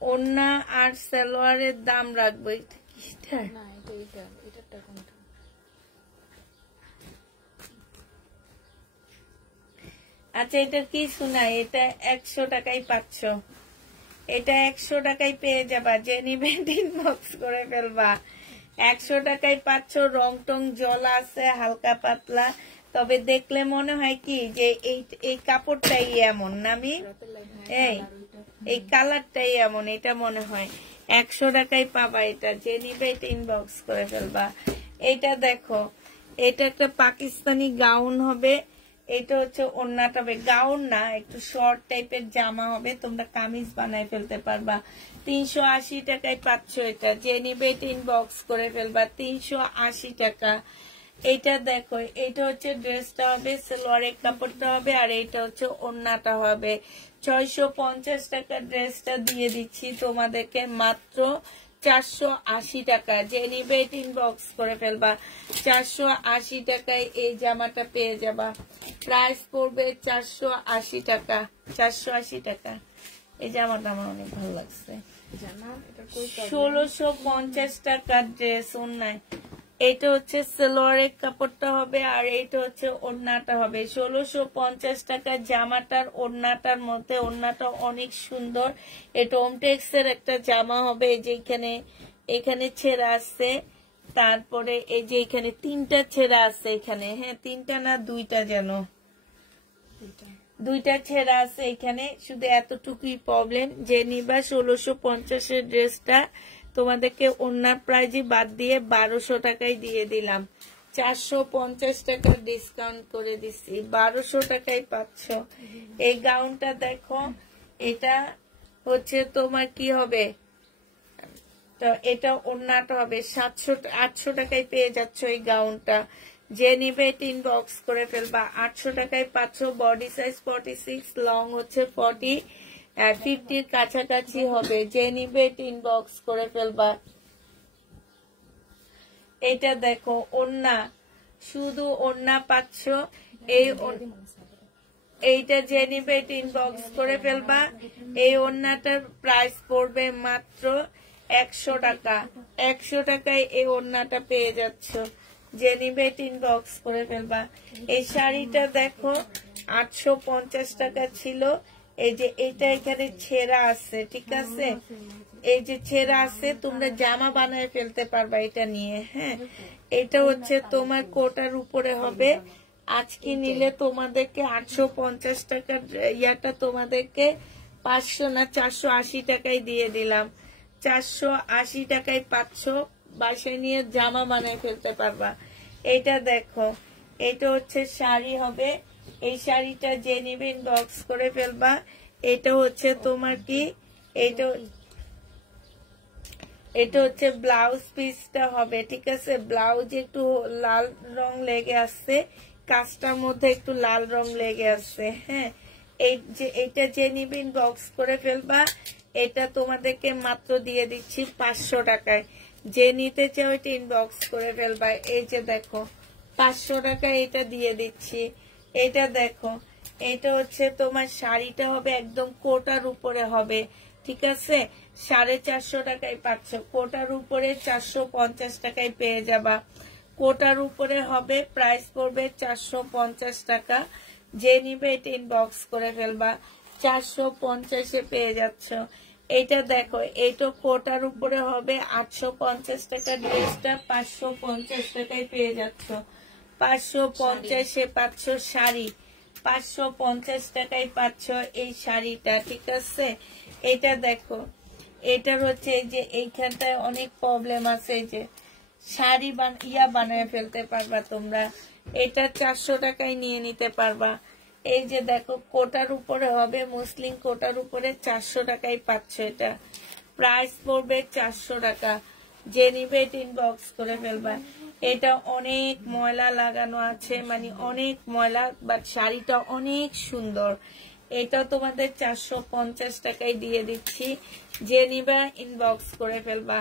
ওড়না আর সালোয়ারের দাম রাখবো। এটা কিটা? আচ্ছা এটা কি শোনাই, এটা 100 টাকায় পাচ্ছ। এটা 100 টাকায় পেয়ে যাবা। যে নিবে ইনবক্স করে ফেলবা। 100 টাকায় পাচ্ছ। রং টং জল আছে হালকা পাতলা, তবে দেখলে মনে হয় কি যে এই কাপড়টাই এমন না, আমি এই কালারটাই এমন, এটা মনে হয়। 100 টাকায় পাবা এটা। যে নিবে এটা ইনবক্স করে ফেলবা। এটা দেখো, এটা একটা পাকিস্তানি গাউন হবে। এটা হচ্ছে ওড়নাটা হবে, গাউন না, একটু শর্ট টাইপের জামা হবে, তোমরা কামিজ বানায় ফেলতে পারবা। 380 টাকায় পাচ্ছ এটা। যে নিবে এটা ইনবক্স করে ফেলবা। 380 টাকা। এইটা দেখো, এটা হচ্ছে ড্রেসটা হবে, সালোয়ারের কাপড়টা হবে, আর এটা হচ্ছে ওড়নাটা হবে। 650 টাকা ড্রেসটা দিয়ে দিচ্ছি তোমাদেরকে মাত্র 480 টাকা। যে নিবে এটা ইনবক্স করে ফেলবা। 480 টাকায় এই জামাটা পেয়ে যাবা। প্রাইস পড়বে 480 টাকা। 480 টাকা। এই জামাটা আমার অনেক ভালো লাগছে। 1650 টাকার ড্রেস ওড়নায়। এটা হচ্ছে সালোয়ারের কাপড়টা হবে, আর এটা হচ্ছে ওড়নাটা হবে। 1650 টাকা জামাটার ওড়নাটার মধ্যে। ওড়নাটা অনেক সুন্দর। এটা ওমটেক্স এর একটা জামা হবে। এই যে এখানে ছেঁড়া আছে, তারপরে এই যে এখানে 3টা ছেঁড়া আছে এখানে, হ্যাঁ 3টা না 2টা যেন, 2টা ছেঁড়া আছে এখানে, শুধু এতটুকুই প্রবলেম। যে নিবা 1650 এর ড্রেসটা তোমাদেরকে ওড়নার প্রাইজই বাদ দিয়ে 1200 টাকায় দিয়ে দিলাম। 450 টাকা ডিসকাউন্ট করে দিচ্ছি, 1200 টাকায় পাচ্ছ। এই গাউনটা দেখো, এটা হচ্ছে তোমার কি হবে, তো এটা ওড়নাটা হবে 700-800 টাকায় পেয়ে যাচ্ছ এই গাউনটা। যে নিবে এটা ইনবক্স করে ফেলবা। 800 টাকায় পাচ্ছ। বডি সাইজ 46, লং হচ্ছে 50 কাছাকাছি হবে। যে নিবে এটা ইনবক্স করে ফেলবা। এটা দেখো ওড়না, শুধু ওড়না পাচ্ছ। এইটা যে নিবে এটা ইনবক্স করে ফেলবা। এই ওড়নাটার প্রাইস পড়বে মাত্র 100 টাকা। 100 টাকায় এই ওড়নাটা পেয়ে যাচ্ছ। যে নিবে এটা ইনবক্স করে ফেলবা। এই শাড়িটা দেখো 850 টাকা ছিল, এই যে এটা এখানে ছেঁড়া আছে, ঠিক আছে, এই যে ছেঁড়া আছে, তোমরা জামা বানায় ফেলতে পারবা এটা নিয়ে। হ্যাঁ, এটা হচ্ছে তোমার কোটার উপরে হবে। আজকে নিলে তোমাদেরকে 850 টাকার ইয়াটা তোমাদেরকে 500 না 480 টাকায় দিয়ে দিলাম। 480 টাকায় 500, বাসায় নিয়ে জামা বানায় ফেলতে পারবা। এটা দেখো, এটা হচ্ছে শাড়ি হবে। এই শাড়িটা যে নিবে ইনবক্স করে ফেলবা। এটা হচ্ছে তোমার কি, এটা হচ্ছে ব্লাউজ পিসটা হবে, ঠিক আছে। ব্লাউজ একটু লাল রং লেগে আসছে, কাজটার মধ্যে একটু লাল রং লেগে আসছে। হ্যাঁ, এইটা যে নিবে ইনবক্স করে ফেলবা। এটা তোমাদেরকে মাত্র দিয়ে দিচ্ছি 500 টাকায়। যে নিতে চাও এটা ইনবক্স করে ফেলবা। এই যে দেখো 500 টাকায় এটা দিয়ে দিচ্ছি। এটা দেখো, এটা হচ্ছে তোমার শাড়িটা হবে একদম কোটার উপরে হবে, ঠিক আছে। 450 টাকায় পাচ্ছ। কোটার উপরে 450 টাকায় পেয়ে যাবা। কোটার উপরে হবে, প্রাইস পড়বে 450 টাকা। যে নিবে এটা ইনবক্স করে ফেলবা। 450-এ পেয়ে যাচ্ছ। এটা দেখো, এটা কোটার উপরে হবে 850 টাকা। ড্রেসটা 550 টাকায় পেয়ে যাচ্ছ। 550-এ পাচ্ছ শাড়ি, 550 টাকায় পাচ্ছ এই শাড়িটা, ঠিক আছে। এটা দেখো, এটার হচ্ছে এই যে এইখানটায় অনেক প্রবলেম আছে, এই যে শাড়ি বানায় ফেলতে পারবা তোমরা। এটা 400 টাকায় নিয়ে নিতে পারবা। এই যে দেখো, কোটার উপরে হবে, মুসলিম কোটার উপরে 400 টাকায় পাচ্ছ। এটা প্রাইস পড়বে 400 টাকা। যে নিবে এটা ইনবক্স করে ফেলবা। এটা অনেক ময়লা লাগানো আছে, মানে অনেক ময়লা, বাট শাড়িটা অনেক সুন্দর। এটা তোমাদের 450 টাকায় দিয়ে দিচ্ছি। যে নিবা ইনবক্স করে ফেলবা।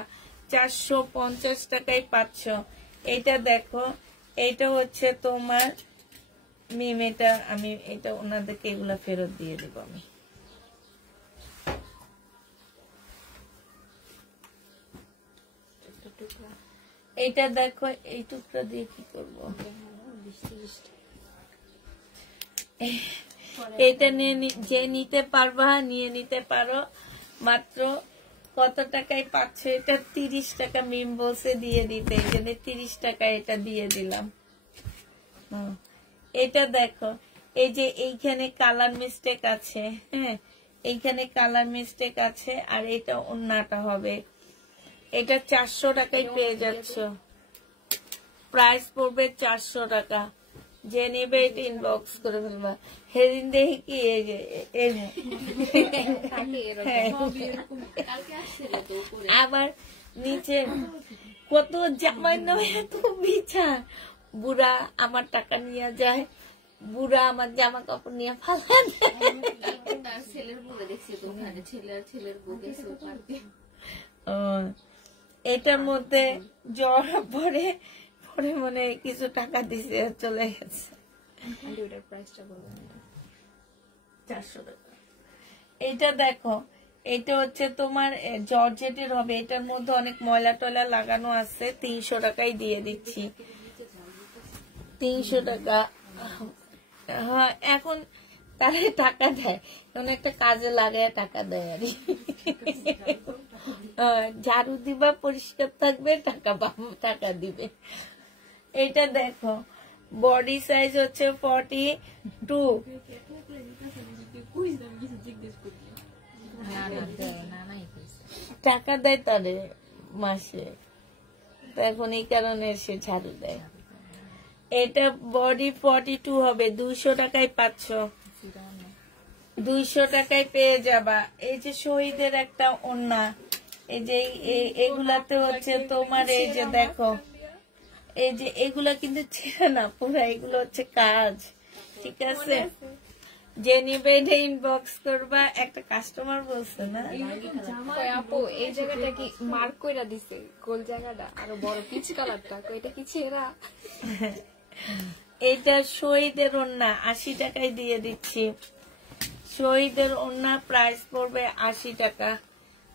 450 টাকায় পাচ্ছ। এটা দেখো, এটা হচ্ছে তোমার মিমেটা, আমি এটা ওনাদেরকে এগুলা ফেরত দিয়ে দেব আমি। এটা দেখো, এই টুকরা দিয়ে কি করবো? এটা নিয়ে যে নিতে পারবা নিয়ে নিতে পারো। মাত্র কত টাকায় পাচ্ছ? এটা 30 টাকা মিম বলছে দিয়ে দিতে, এই জন্য 30 টাকা এটা দিয়ে দিলাম। এটা দেখো, এই যে এইখানে কালার মিস্টেক আছে। হ্যাঁ, এইখানে কালার মিস্টেক আছে। আর এটা ওন্নাটা হবে। এটা 400 টাকায় পেয়ে যাচ্ছ। প্রাইস পড়বে 400 টাকা। যে নেবে এটা ইনবক্স করে ফেলবা। সেদিন দেখি কি এই যে আবার নিচে কত জামাই নয় এত বিছা। বুড়া আমার টাকা নিয়ে যায়, বুড়া আমার জামা কাপড় নিয়ে ফালা দেয়। এটার মধ্যে জ্বর পরে পরে মনে কিছু টাকা দিছে, চলে গেছে। 400 টাকা। এটা দেখো, এটা হচ্ছে তোমার জর্জেটের হবে। এটার মধ্যে অনেক ময়লা টয়লা লাগানো আছে। 300 টাকায় দিয়ে দিচ্ছি। 300 টাকা। হ্যাঁ, এখন তারা টাকা দেয়, কোন একটা কাজে লাগায় টাকা দেয় আর ঝাড়ু দিবা, পরিষ্কার থাকবে, টাকা দিবে। এটা দেখো, বডি সাইজ হচ্ছে 42। টাকা দেয় তারে মাসে, এখন এই কারণে সে ঝাড়ু দেয়। এটা বডি 42 হবে। 200 টাকায় পাচ্ছ। 200 টাকায় পেয়ে যাবা। এই যে শহীদের একটা ওন্না, এই যে এগুলাতে হচ্ছে তোমার, এই যে দেখো, এই যে এগুলা কিন্তু ছিল না পুরা, এগুলো হচ্ছে কাজ, ঠিক আছে। যে নিবে এটা ইনবক্স করবা। একটা কাস্টমার বলছে না, আপু এই জায়গাটা কি মার্ক কইরা দিছে, গোল জায়গাটা আরো বড় পিচ কালারটা, এটা কি ছেঁড়া? এটা শহীদের ওন্না 80 টাকায় দিয়ে দিচ্ছি। শহীদের ওন্না প্রাইস পড়বে 80 টাকা।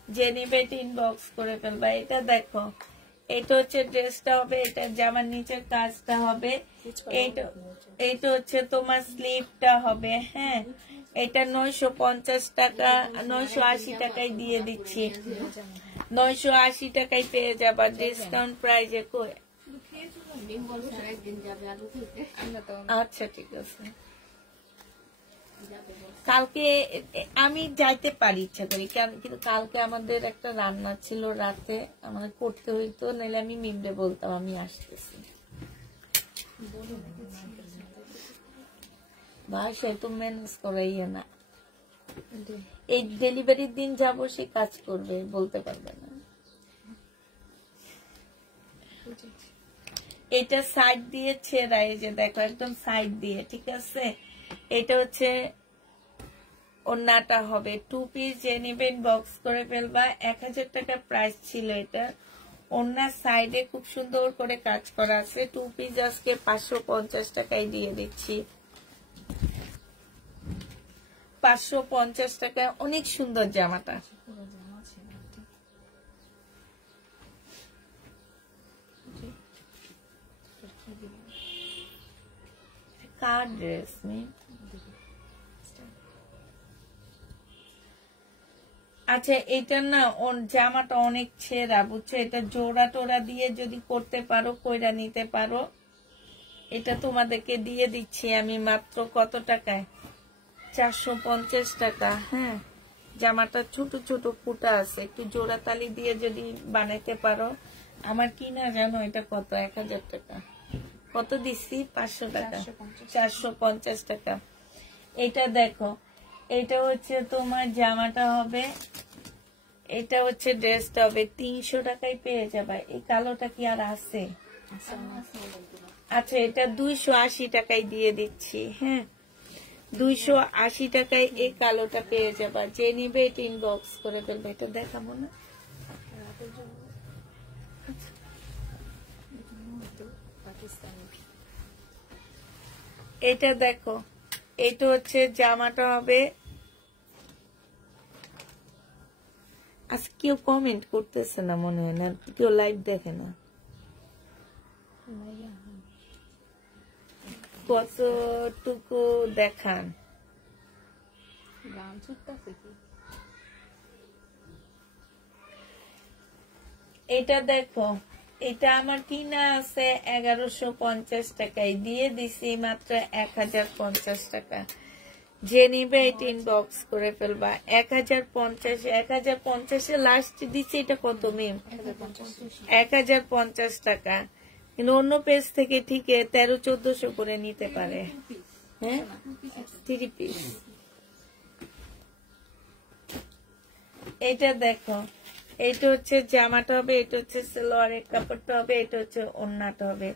যে নিবে এটা ইনবক্স করে ফেলবা। এটা দেখো, এটা হচ্ছে ড্রেসটা হবে, এটা জামার নিচের কাজটা হবে। এইটা হচ্ছে তোমার স্লিভটা হবে। হ্যাঁ, এটা 950 টাকা, 980 টাকায় দিয়ে দিচ্ছি। 980 টাকায় পেয়ে যাবা ডিসকাউন্ট প্রাইজে। কই আচ্ছা ঠিক আছে, কালকে আমি যাইতে পারি ইচ্ছা করি, কিন্তু কালকে আমাদের একটা রান্না ছিল রাতে, আমাদের করতে হইতো, নাহলে আমি মিমরে বলতাম আমি আসতেছি। ভাই সে তো ম্যানেজ করাই না, এই ডেলিভারির দিন যাব সে কাজ করবে, বলতে পারবে না। এটা সাইড দিয়ে ছেড়া, এই যে দেখো একদম সাইড দিয়ে, ঠিক আছে। এটা হচ্ছে ওন্নাটা হবে 2 পিস, যে নেবেন বক্স করে ফেলবা। 1000 টাকা প্রাইস ছিল এটা। ওন্নার সাইডে খুব সুন্দর করে কাজ করা আছে। 2 পিস আজকে 550 টাকায় দিয়ে দিচ্ছি। 550 টাকায় অনেক সুন্দর জামাটা। কার ড্রেস নেই? আচ্ছা এটা না জামাটা অনেক ছেঁড়া, বুঝছো? এটা জোড়া টোড়া দিয়ে যদি করতে পারো, কইরা নিতে পারো। এটা তোমাদেরকে দিয়ে দিচ্ছি আমি মাত্র কত টাকায়? 450 টাকা। হ্যাঁ, জামাটা ছোট ছোট ফুটা আছে, একটু জোড়া তালি দিয়ে যদি বানাইতে পারো। আমার কিনা জানো এটা কত? 1000 টাকা। কত দিচ্ছি? 500 টাকা, 450 টাকা। এটা দেখো, এটা হচ্ছে তোমার জামাটা হবে, এটা হচ্ছে ড্রেসটা হবে 300 টাকায় পেয়ে যাবে। এই কালোটা কি আর আছে? আচ্ছা এটা 280 টাকায় দিয়ে দিচ্ছি। হ্যাঁ, 280 টাকায় এই কালোটা পেয়ে যাবা। যে নিবে এটা ইনবক্স করে ফেলবে। এটা দেখাবো না? এটা দেখো, এটা হচ্ছে জামাটা হবে। আজকে কেউ কমেন্ট করতেছে না মনে হয়, না কেউ লাইভ দেখে না। কতটুকু দেখান? এটা দেখো, এটা আমার কিনা আছে 1150 টাকায়, দিয়ে দিছি মাত্র 1050 টাকা। যে নিবে এটা ইনবক্স করে ফেলবা। 1050, 1050 লাস্ট দিচ্ছে। এটা কত মিম? 1050 টাকা। কিন্তু অন্য পেজ থেকে ঠিক 1300-1400 করে নিতে পারে। হ্যাঁ, 3 পিস। এটা দেখো, এটা হচ্ছে জামাটা হবে, এটা হচ্ছে সালোয়ারের কাপড়টা হবে, এটা হচ্ছে ওড়নাটা হবে।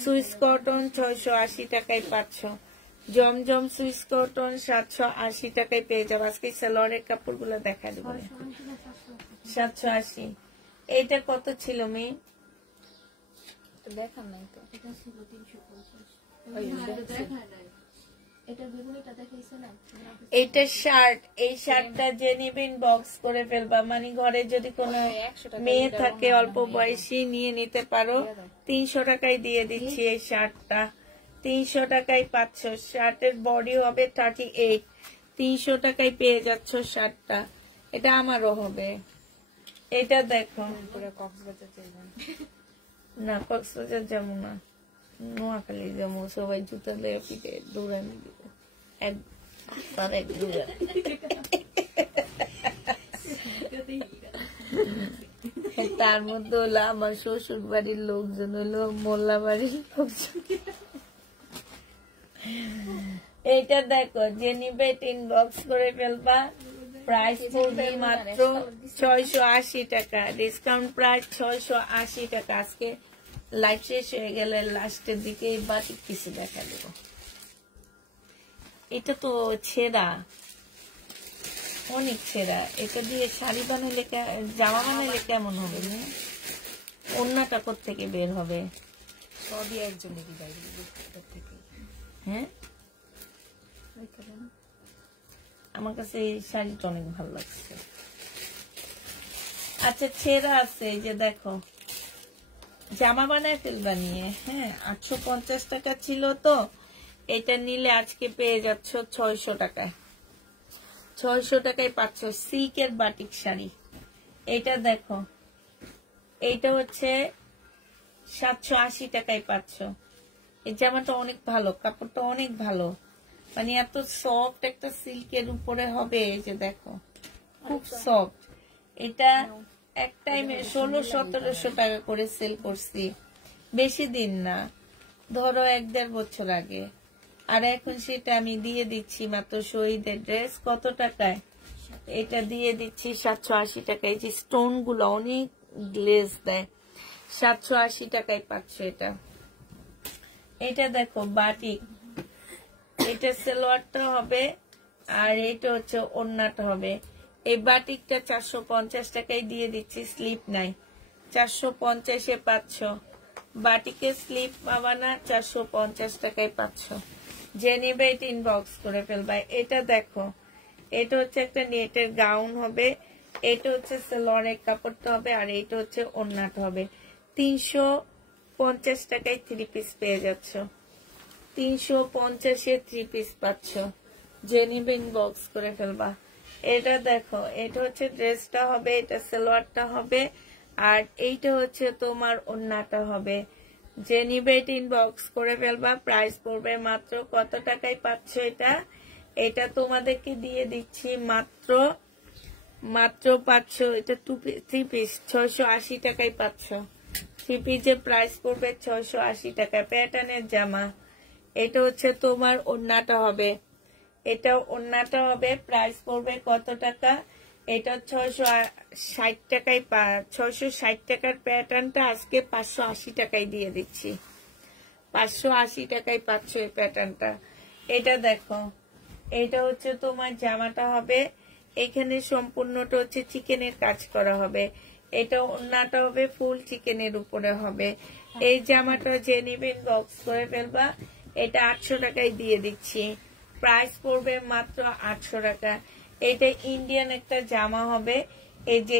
সুইস কটন 680 টাকায় 500। জমজম সুইস কটন 780 টাকায় পেয়ে যাবো। আজকে সালোয়ারের কাপড়গুলো দেখা দেবো। 780। এইটা কত ছিল মেয়ে? দেখান নাই তো, এটা ছিল 350। এইটা শার্ট, এই শার্টটা যে নিবেন বক্স করে ফেলবা। মানে ঘরে যদি কোনো মেয়ে থাকে অল্প বয়সী, নিয়ে নিতে পারো। 300 টাকায় দিয়ে দিচ্ছি এই শার্টটা। 300 টাকায় 500। শার্টের বডি হবে 38। 300 টাকায় পেয়ে যাচ্ছ শার্টটা। এটা আমারও হবে। এটা দেখো, না কক্সবাজার যাবো না, নোয়াখালী যাবো। সবাই জুতা দিয়ে পিঠে দৌড়ানি দিব। তার মধ্যে হলো আমার শ্বশুর বাড়ির লোকজন, হলো মোল্লা বাড়ির লোকজন। এইটা দেখো, যে নিবে ইনবক্স করে ফেলবা। প্রাইস পড়বে মাত্র 680 টাকা। ডিসকাউন্ট প্রাইস 680 টাকা। আজকে লাইভ শেষ হয়ে গেলে লাস্টের দিকে বাটিক কিছু দেখা দেব। এটা তো ছেঁড়া, অনেক ছেঁড়া। এটা দিয়ে শাড়ি বানাইলে, জামা বানাইলে কেমন হবে? ওড়নাটা কোত্থেকে বের হবে? সবই একজনের থেকে। হ্যাঁ, আমার কাছে এই শাড়িটা অনেক ভালো লাগছে। আচ্ছা ছেঁড়া আছে, এই যে দেখো, জামা বানায় ফেলবা নিয়ে। হ্যাঁ, 850 টাকা ছিল তো, এটা নিলে আজকে পেয়ে যাচ্ছ 600 টাকায়। 600 টাকায় পাচ্ছ সিল্কের বাটিক শাড়ি। এটা দেখো, এটা হচ্ছে 780 টাকায় পাচ্ছ। এই জামাটা অনেক ভালো, কাপড়টা অনেক ভালো, মানে এত সফট একটা সিল্কের উপরে হবে। এই যে দেখো খুব সফট। এটা এক টাইমে 1600-1700 টাকা করে সেল করছি, বেশি দিন না, ধরো 1-1.5 বছর আগে। আর এখন সেটা আমি দিয়ে দিচ্ছি মাত্র শহীদের ড্রেস কত টাকায়, এটা দিয়ে দিচ্ছি 780 টাকায়। যে স্টোন গুলো অনেক গ্লেজ দেয়, 780 টাকায় পাচ্ছ এটা। এটা দেখো বাটিক, এটা সালোয়ারটা হবে আর এটা হচ্ছে ওড়নাটা হবে। এই বাটিকটা 450 টাকায় দিয়ে দিচ্ছি, স্লিপ নাই, 450-এ পাচ্ছ। বাটিকে স্লিপ পাবা না, 450 টাকায় পাচ্ছ। যে নেবে এটা ইনবক্স করে ফেলবা। এটা দেখো, এটা হচ্ছে একটা নেটের গাউন হবে, এটা হচ্ছে সালোয়ারের কাপড়টা হবে আর এটা হচ্ছে ওড়নাটা হবে। 350 টাকায় 3 পিস পেয়ে যাচ্ছ, 350-এ 3 পিস পাচ্ছ। যে নেবে ইনবক্স করে ফেলবা। এটা দেখো, এটা হচ্ছে ড্রেসটা হবে, এটা সালোয়ারটা হবে আর এইটা হচ্ছে তোমার ওড়নাটা হবে। যে নিবে এটা ইনবক্স করে ফেলবা। প্রাইস পড়বে মাত্র কত টাকায় পাচ্ছ এটা, এটা তোমাদেরকে দিয়ে দিচ্ছি মাত্র পাচ্ছ এটা 3 পিস 680 টাকায় পাচ্ছ। 3 পিসের প্রাইস পড়বে 680 টাকা। প্যাটার্নের জামা, এটা হচ্ছে তোমার ওড়নাটা হবে, এটা ওড়নাটা হবে। প্রাইস পড়বে কত টাকা, এটা 660 টাকায় 660 টাকার প্যাটার্নটা আজকে 580 টাকায় দিয়ে দিচ্ছি, 580 টাকায় পাচ্ছ এই প্যাটার্নটা। এটা দেখো, এটা হচ্ছে তোমার জামাটা হবে, এখানে সম্পূর্ণটা হচ্ছে চিকেনের কাজ করা হবে, এটা ওড়নাটা হবে ফুল চিকেনের উপরে হবে। এই জামাটা যে নিবেন বক্স করে ফেলবা। এটা 800 টাকায় দিয়ে দিচ্ছি, প্রাইস পড়বে মাত্র 800 টাকা। এটা ইন্ডিয়ান একটা জামা হবে, এই যে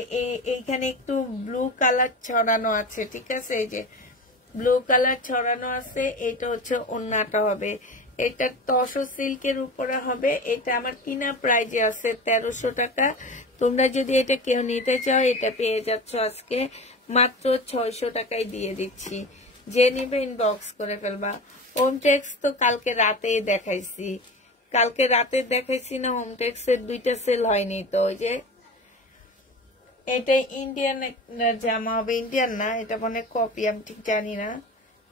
এইখানে একটু ব্লু কালার ছড়ানো আছে, ঠিক আছে, এই যে ব্লু কালার ছড়ানো আছে। এটা হচ্ছে ওড়নাটা হবে, এটা তসর সিল্কের উপরে হবে। এটা আমার কিনা প্রাইজে আছে 1300 টাকা। তোমরা যদি এটা কেউ নিতে চাও এটা পেয়ে যাচ্ছ আজকে মাত্র 600 টাকায় দিয়ে দিচ্ছি। যে নিবে ইনবক্স করে ফেলবা। হোমটেক্স তো কালকে রাতেই দেখাইছি, কালকে রাতে দেখাইছি না, হোমটেক্স এর 2টা সেল হয়নি তো। ওই যে এটা ইন্ডিয়ান জামা হবে, ইন্ডিয়ান না, এটা মানে কপি, আমি ঠিক জানি না।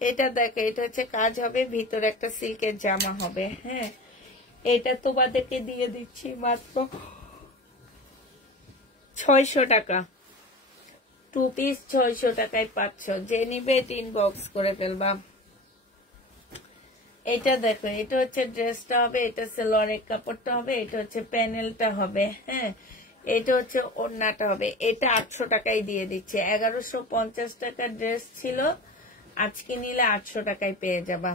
এটা দেখো, এটা হচ্ছে কাজ হবে, ভিতরে একটা সিল্কের জামা হবে। হ্যাঁ, এটা তোমাদেরকে দিয়ে দিচ্ছি মাত্র 600 টাকা। 2 পিস 600 টাকায় পাচ্ছ। যে নিবে এটা ইনবক্স করে ফেলবা। এটা দেখো, এটা হচ্ছে ড্রেসটা হবে, এটা সালোয়ারের কাপড়টা হবে, এটা হচ্ছে প্যানেলটা হবে। হ্যাঁ, এটা হচ্ছে ওড়নাটা হবে। এটা 800 টাকায় দিয়ে দিচ্ছে। 1150 টাকার ড্রেস ছিল, আজকে নিলে 800 টাকায় পেয়ে যাবা।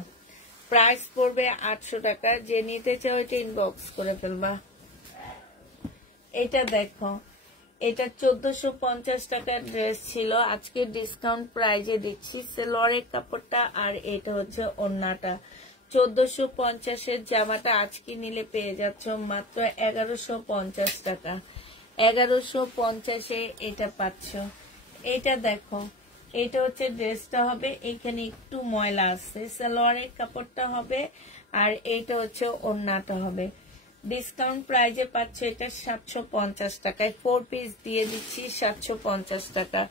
প্রাইস পড়বে 800 টাকা। যে নিতে চাও এটা ইনবক্স করে ফেলবা। এটা দেখো, এটা 1450 টাকার ড্রেস ছিল, আজকে ডিসকাউন্ট প্রাইজে দিচ্ছি। সালোয়ারের কাপড়টা আর এটা হচ্ছে ওড়নাটা। 1450-এর জামাটা আজকে নিলে পেয়ে যাচ্ছ মাত্র 1150 টাকা। 1150-এ এটা পাচ্ছ। এটা দেখো, এটা হচ্ছে ড্রেসটা হবে, এখানে একটু ময়লা আছে, সালোয়ারের কাপড়টা হবে আর এইটা হচ্ছে ওড়নাটা হবে। ডিসকাউন্ট প্রাইজে পাচ্ছ এটা 750 টাকায়। 4 পিস দিয়ে দিচ্ছি 750 টাকা।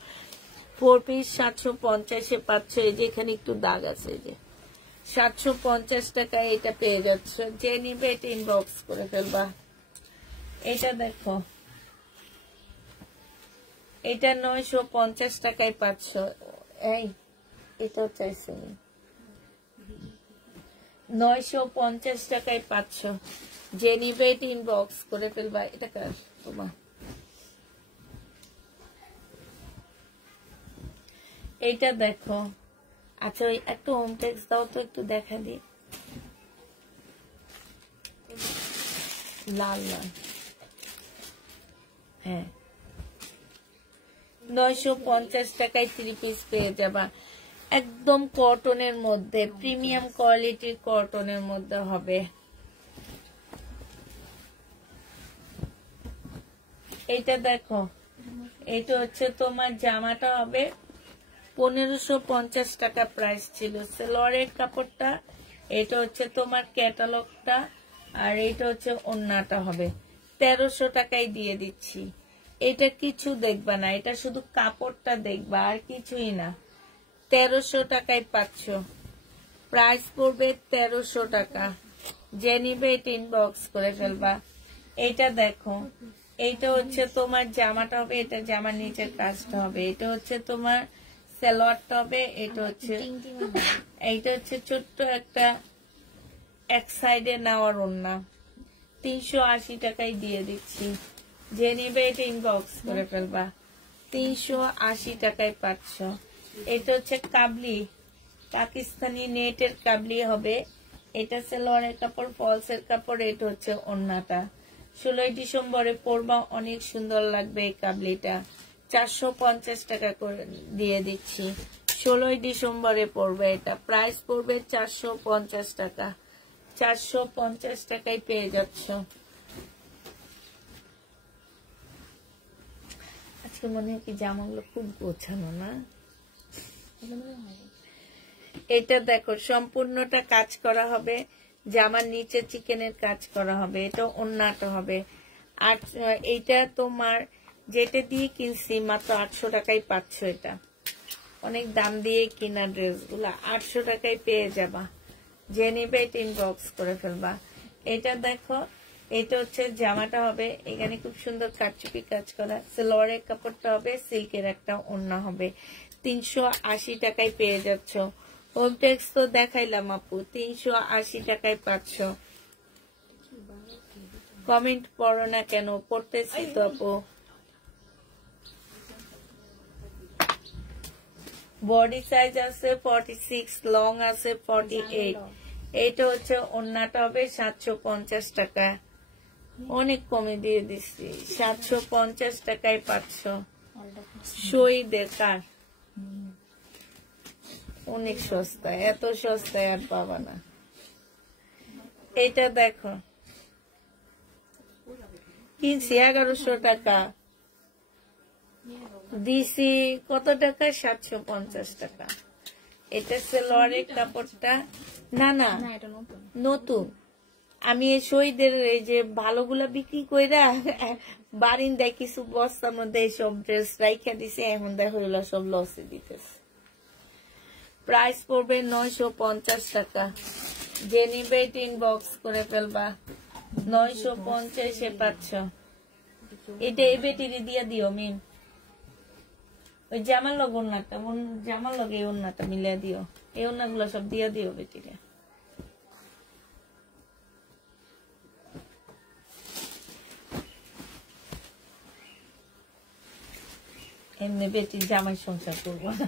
4 পিস 750-এ পাচ্ছ। এই যে এখানে একটু দাগ আছে, এই যে 750 টাকায় এটা পেয়ে যাচ্ছ। যে নিবে এটা ইনবক্স করে ফেলবা। এটা দেখো, এটা 950 টাকায় পাচ্ছ। এই এটাও চাইছি, 950 টাকায় পাচ্ছ। যে নিবে এটা ইনবক্স করে ফেলবা। এটা কার তোমার? এইটা দেখো, আচ্ছা ওই একটু হোম টেক্স দাও তো, একটু দেখা দি। লাল লাল, হ্যাঁ, 950 টাকায় 3 পিস পেয়ে যাবা। একদম কটনের মধ্যে, প্রিমিয়াম কোয়ালিটির কটনের মধ্যে হবে। এইটা দেখো, এইটা হচ্ছে তোমার জামাটা হবে 1550 টাকা প্রাইস ছিল সেলোয়ারের কাপড়টা। এটা হচ্ছে তোমার ক্যাটালগটা, আর এইটা হচ্ছে ওন্নাটা হবে 1300 টাকায় দিয়ে দিচ্ছি। এটা কিছু দেখবা না, এটা শুধু কাপড়টা দেখবা আর কিছুই না। 1300 টাকায় পাচ্ছ, প্রাইস পড়বে 1300 টাকা। যে নিবে এটা ইনবক্স করে ফেলবা। এইটা দেখো, এইটা হচ্ছে তোমার জামাটা হবে, এটা জামার নিচের কাজটা হবে, এটা হচ্ছে তোমার সালোয়ারটা হবে, এটা হচ্ছে এইটা হচ্ছে ছোট্ট একটা এক সাইডে নেওয়ার ওড়না। 380 টাকায় দিয়ে দিচ্ছি। যে নিবে এটা ইনবক্স করে ফেলবা। 380 টাকায় পাচ্ছ। এটা হচ্ছে কাবলি, পাকিস্তানি নেটের কাবলি হবে। এটা সালোয়ারের কাপড়, ফলসের কাপড়, এটা হচ্ছে ওড়নাটা। 16 ডিসেম্বরে পরবা, অনেক সুন্দর লাগবে এই কাবলিটা। 450 টাকা করে দিয়ে দিচ্ছি। 16 ডিসেম্বরে পড়বে এটা, প্রাইস পড়বে 450 টাকা। 450 টাকায় পেয়ে যাচ্ছ। আজকে মনে হয় কি জামাগুলো খুব গোছানো না? এটা দেখো, সম্পূর্ণটা কাজ করা হবে, জামার নিচে চিকেনের কাজ করা হবে, এটা ওন্নাটা হবে। আর এইটা তোমার যেটা দিয়ে কিনছি মাত্র 800 টাকায় পাচ্ছ। এটা অনেক দাম দিয়ে কিনা ড্রেসগুলা 800 টাকায় পেয়ে যাবা। যে নিবে এটা ইনবক্স করে ফেলবা। এটা দেখো, এটা হচ্ছে জামাটা হবে, এখানে খুব সুন্দর কারচুপি কাজ করা। সালোয়ারের কাপড়টা হবে, সিল্কের একটা ওড়না হবে। 380 টাকায় পেয়ে যাচ্ছ। হোম টেক্স তো দেখাইলাম আপু, 380 টাকায় পাচ্ছ। কমেন্ট পড়ো না কেন? পড়তেছি তো আপু। বডি সাইজ আছে 46, লং আছে 48। এইটা হচ্ছে ওড়নাটা হবে 750 টাকা। অনেক কমে দিয়ে দিচ্ছি, 750 টাকায় পাচ্ছ। শহীদের কার অনেক সস্তা, এত সস্তায় আর পাবা না। এটা দেখো, কিনছি 1100 টাকা, দিছি কত টাকা? 750 টাকা। এটা সালোয়ারের কাপড়টা না না নতুন। আমি এই শহীদের এই যে ভালোগুলা বিক্রি কইরা বারিন্দায় কিছু বস্তার মধ্যে এইসব ড্রেস রাইখা দিছে, এখন দেখো এগুলো সব লসে দিতেছে। প্রাইস পড়বে 950 টাকা। যে নিবে এটা ইনবক্স করে ফেলবা। 950 এ পাচ্ছ। এটা এই বেটিরে দিয়ে দিও মিম, ওই জামার লগ ওন্নাটা, জামার লগে এই ওন্নাটা মিলিয়ে দিও, এই ওন্নাগুলো সব দিয়ে দিও বেটিরে। এমনি বেটি জামাই সংসার করবো না।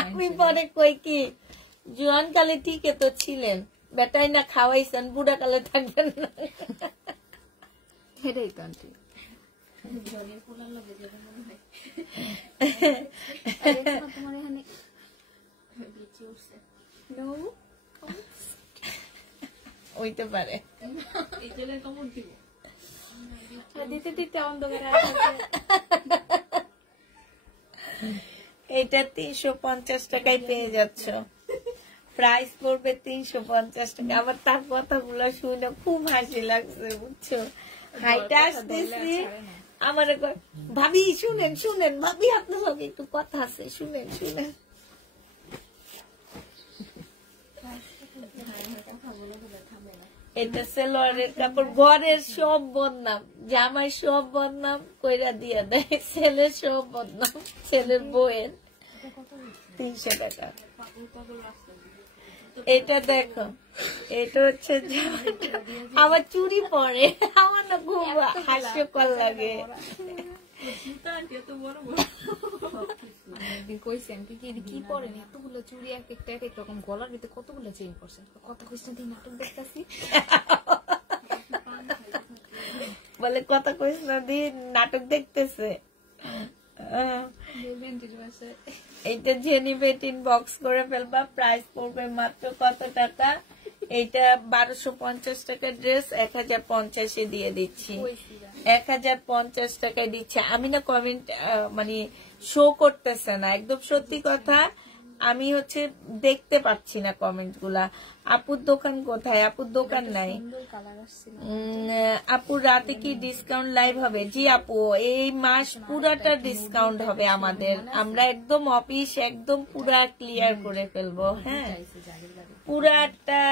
আমি পরে কই কি, জোয়ান কালে ঠিকই তো ছিলেন, বেটাই না খাওয়াইছেন, বুড়া কালে থাকবেন না। এটাই তো আন্টি। তোমার এখানে হইতে পারে। দিতে দিতে অন্ধকারে এটা 350 টাকায় পেয়ে যাচ্ছ। প্রাইস পড়বে 350 টাকা। আবার তার কথাগুলো শুনে খুব হাসি লাগছে, বুঝছো? হাইটা আসতেছি, আমার ভাবি শুনেন শুনেন, ভাবি আপনার সঙ্গে একটু কথা আছে, শুনেন শুনেন। এটা সালোয়ারের কাপড়, ঘরের সব বদনাম, জামাই সব বদনাম কইরা দিয়া দেয়, ছেলের সব বদনাম, ছেলের বউয়ের। 300 টাকা। এটা দেখো, এটা হচ্ছে আমার চুরি পরে, আমার না খুব হাস্যকর লাগে। কি পরেন এতগুলো চুড়ি, এক একটা এক এক রকম, গলার ভিতরে কতগুলো চেইন করছেন, কত কৃষ্ণ দিন নাটক দেখতেছি। বলে কথা কইস না দিন নাটক দেখতেছে। এইটা জেনি বেটিন বক্স করে ফেলবা। প্রাইস পড়বে মাত্র কত টাকা? এটা 1250 টাকার ড্রেস 1050 দিয়ে দিচ্ছি, 1050 টাকায় দিচ্ছে। আমি না কমেন্ট মানে শো করতেছে না, একদম সত্যি কথা। আমি হচ্ছে দেখতে পাচ্ছি না কমেন্ট গুলা। আপুর দোকান কোথায়? আপুর দোকান নাই। আপু রাতে কি ডিসকাউন্ট লাইভ হবে? জি আপু, এই মাস পুরাটা ডিসকাউন্ট হবে আমাদের। আমরা একদম অফিস একদম পুরা ক্লিয়ার করে ফেলবো। হ্যাঁ, পুরাটা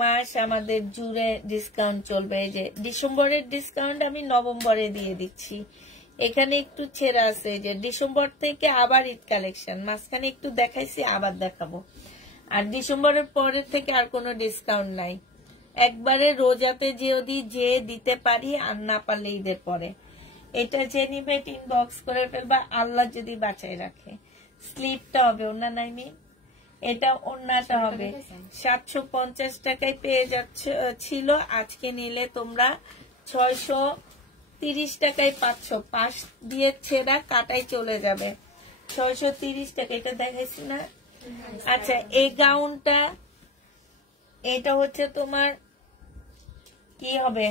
মাস আমাদের জুড়ে ডিসকাউন্ট চলবে। এই যে ডিসেম্বরের ডিসকাউন্ট আমি নভেম্বরে দিয়ে দিচ্ছি। এখানে একটু ছেঁড়া আছে, যে ডিসেম্বর থেকে আবার ঈদ কালেকশন, মাঝখানে একটু দেখাইছি, আবার দেখাবো। আর ডিসেম্বরের পরের থেকে আর কোনো ডিসকাউন্ট নাই। একবারে রোজাতে যদি যে দিতে পারি, আর না পারলে ঈদের পরে। এটা যে নিবে ইনবক্স করে ফেলবা, আল্লাহ যদি বাঁচাই রাখে। স্লিপটা হবে ওনা নাইমি, এটা ওন্নাটা হবে 750 টাকায় পেয়ে যাচ্ছে ছিল, আজকে নিলে তোমরা 630 টাকায় পাচ্ছ। পাশ দিয়ে ছেঁড়া কাটাই চলে যাবে, 630 টাকা। এটা দেখাইছি না? আচ্ছা, এই গাউনটা এটা হচ্ছে তোমার কি হবে,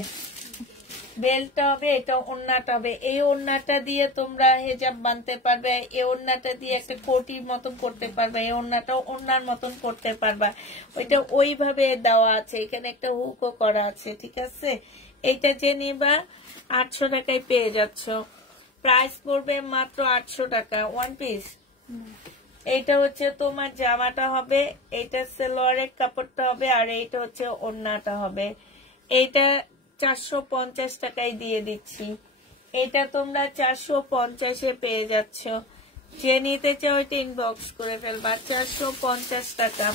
বেল্টটা হবে, এটা ওন্নাটা হবে। এই ওন্নাটা দিয়ে তোমরা হেজাব বানতে পারবে, এই ওন্নাটা দিয়ে একটা কোটির মতন করতে পারবে, এই ওন্নাটা ওন্নার মতন করতে পারবা। ওইটা ওইভাবে দেওয়া আছে, এখানে একটা হুকও করা আছে, ঠিক আছে। এইটা যে নিবা 800 টাকায় পেয়ে যাচ্ছ। প্রাইস পড়বে মাত্র 800 টাকা ওয়ান পিস। এইটা হচ্ছে তোমার জামাটা হবে, এইটা সালোয়ারের কাপড়টা হবে, আর এইটা হচ্ছে ওন্নাটা হবে। এইটা 450 টাকায় দিয়ে দিচ্ছি। এটা তোমরা 450-এ পেয়ে যাচ্ছ। যে নিতে চাও এটা ইনবক্স করে ফেলবা, 450 টাকা।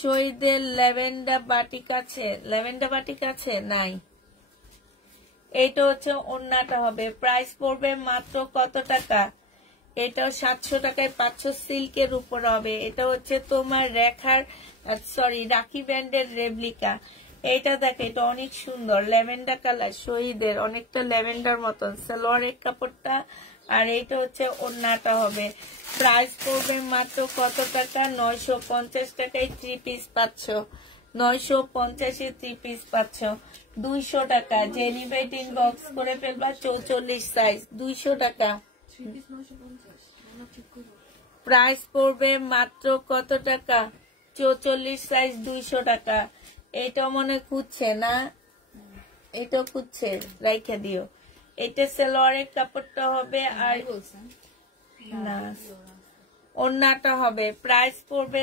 শহীদের ল্যাভেন্ডার বাটিক আছে? ল্যাভেন্ডার বাটিক আছে? নাই। এইটা হচ্ছে ওন্নাটা হবে, প্রাইস পড়বে মাত্র কত টাকা? এটাও 700 টাকায় 500 সিল্কের উপর হবে। এটা হচ্ছে তোমার রেখার রাখি ব্যান্ডের রেপ্লিকা। এটা দেখো, এটা অনেক সুন্দর ল্যাভেন্ডার কালার, শহীদের অনেকটা ল্যাভেন্ডার মতন সালোয়ারের কাপড়টা, আর এইটা হচ্ছে ওন্নাটা হবে। প্রাইস পড়বে মাত্র কত টাকা? 950 টাকায় 3 পিস পাচ্ছ, 950-এ 3 পিস পাচ্ছ। 200 টাকা। যে নিবে ইনবক্স করে ফেলবা, 44 সাইজ, 200 টাকা। প্রাইস পড়বে মাত্র কত টাকা? 44 সাইজ, 200 টাকা। এটা মনে খুঁজছে না, এটা খুঁজছে, রাইখা দিও। এটা সালোয়ারের কাপড়টা হবে, আর না ওন্নাটা হবে। প্রাইস পড়বে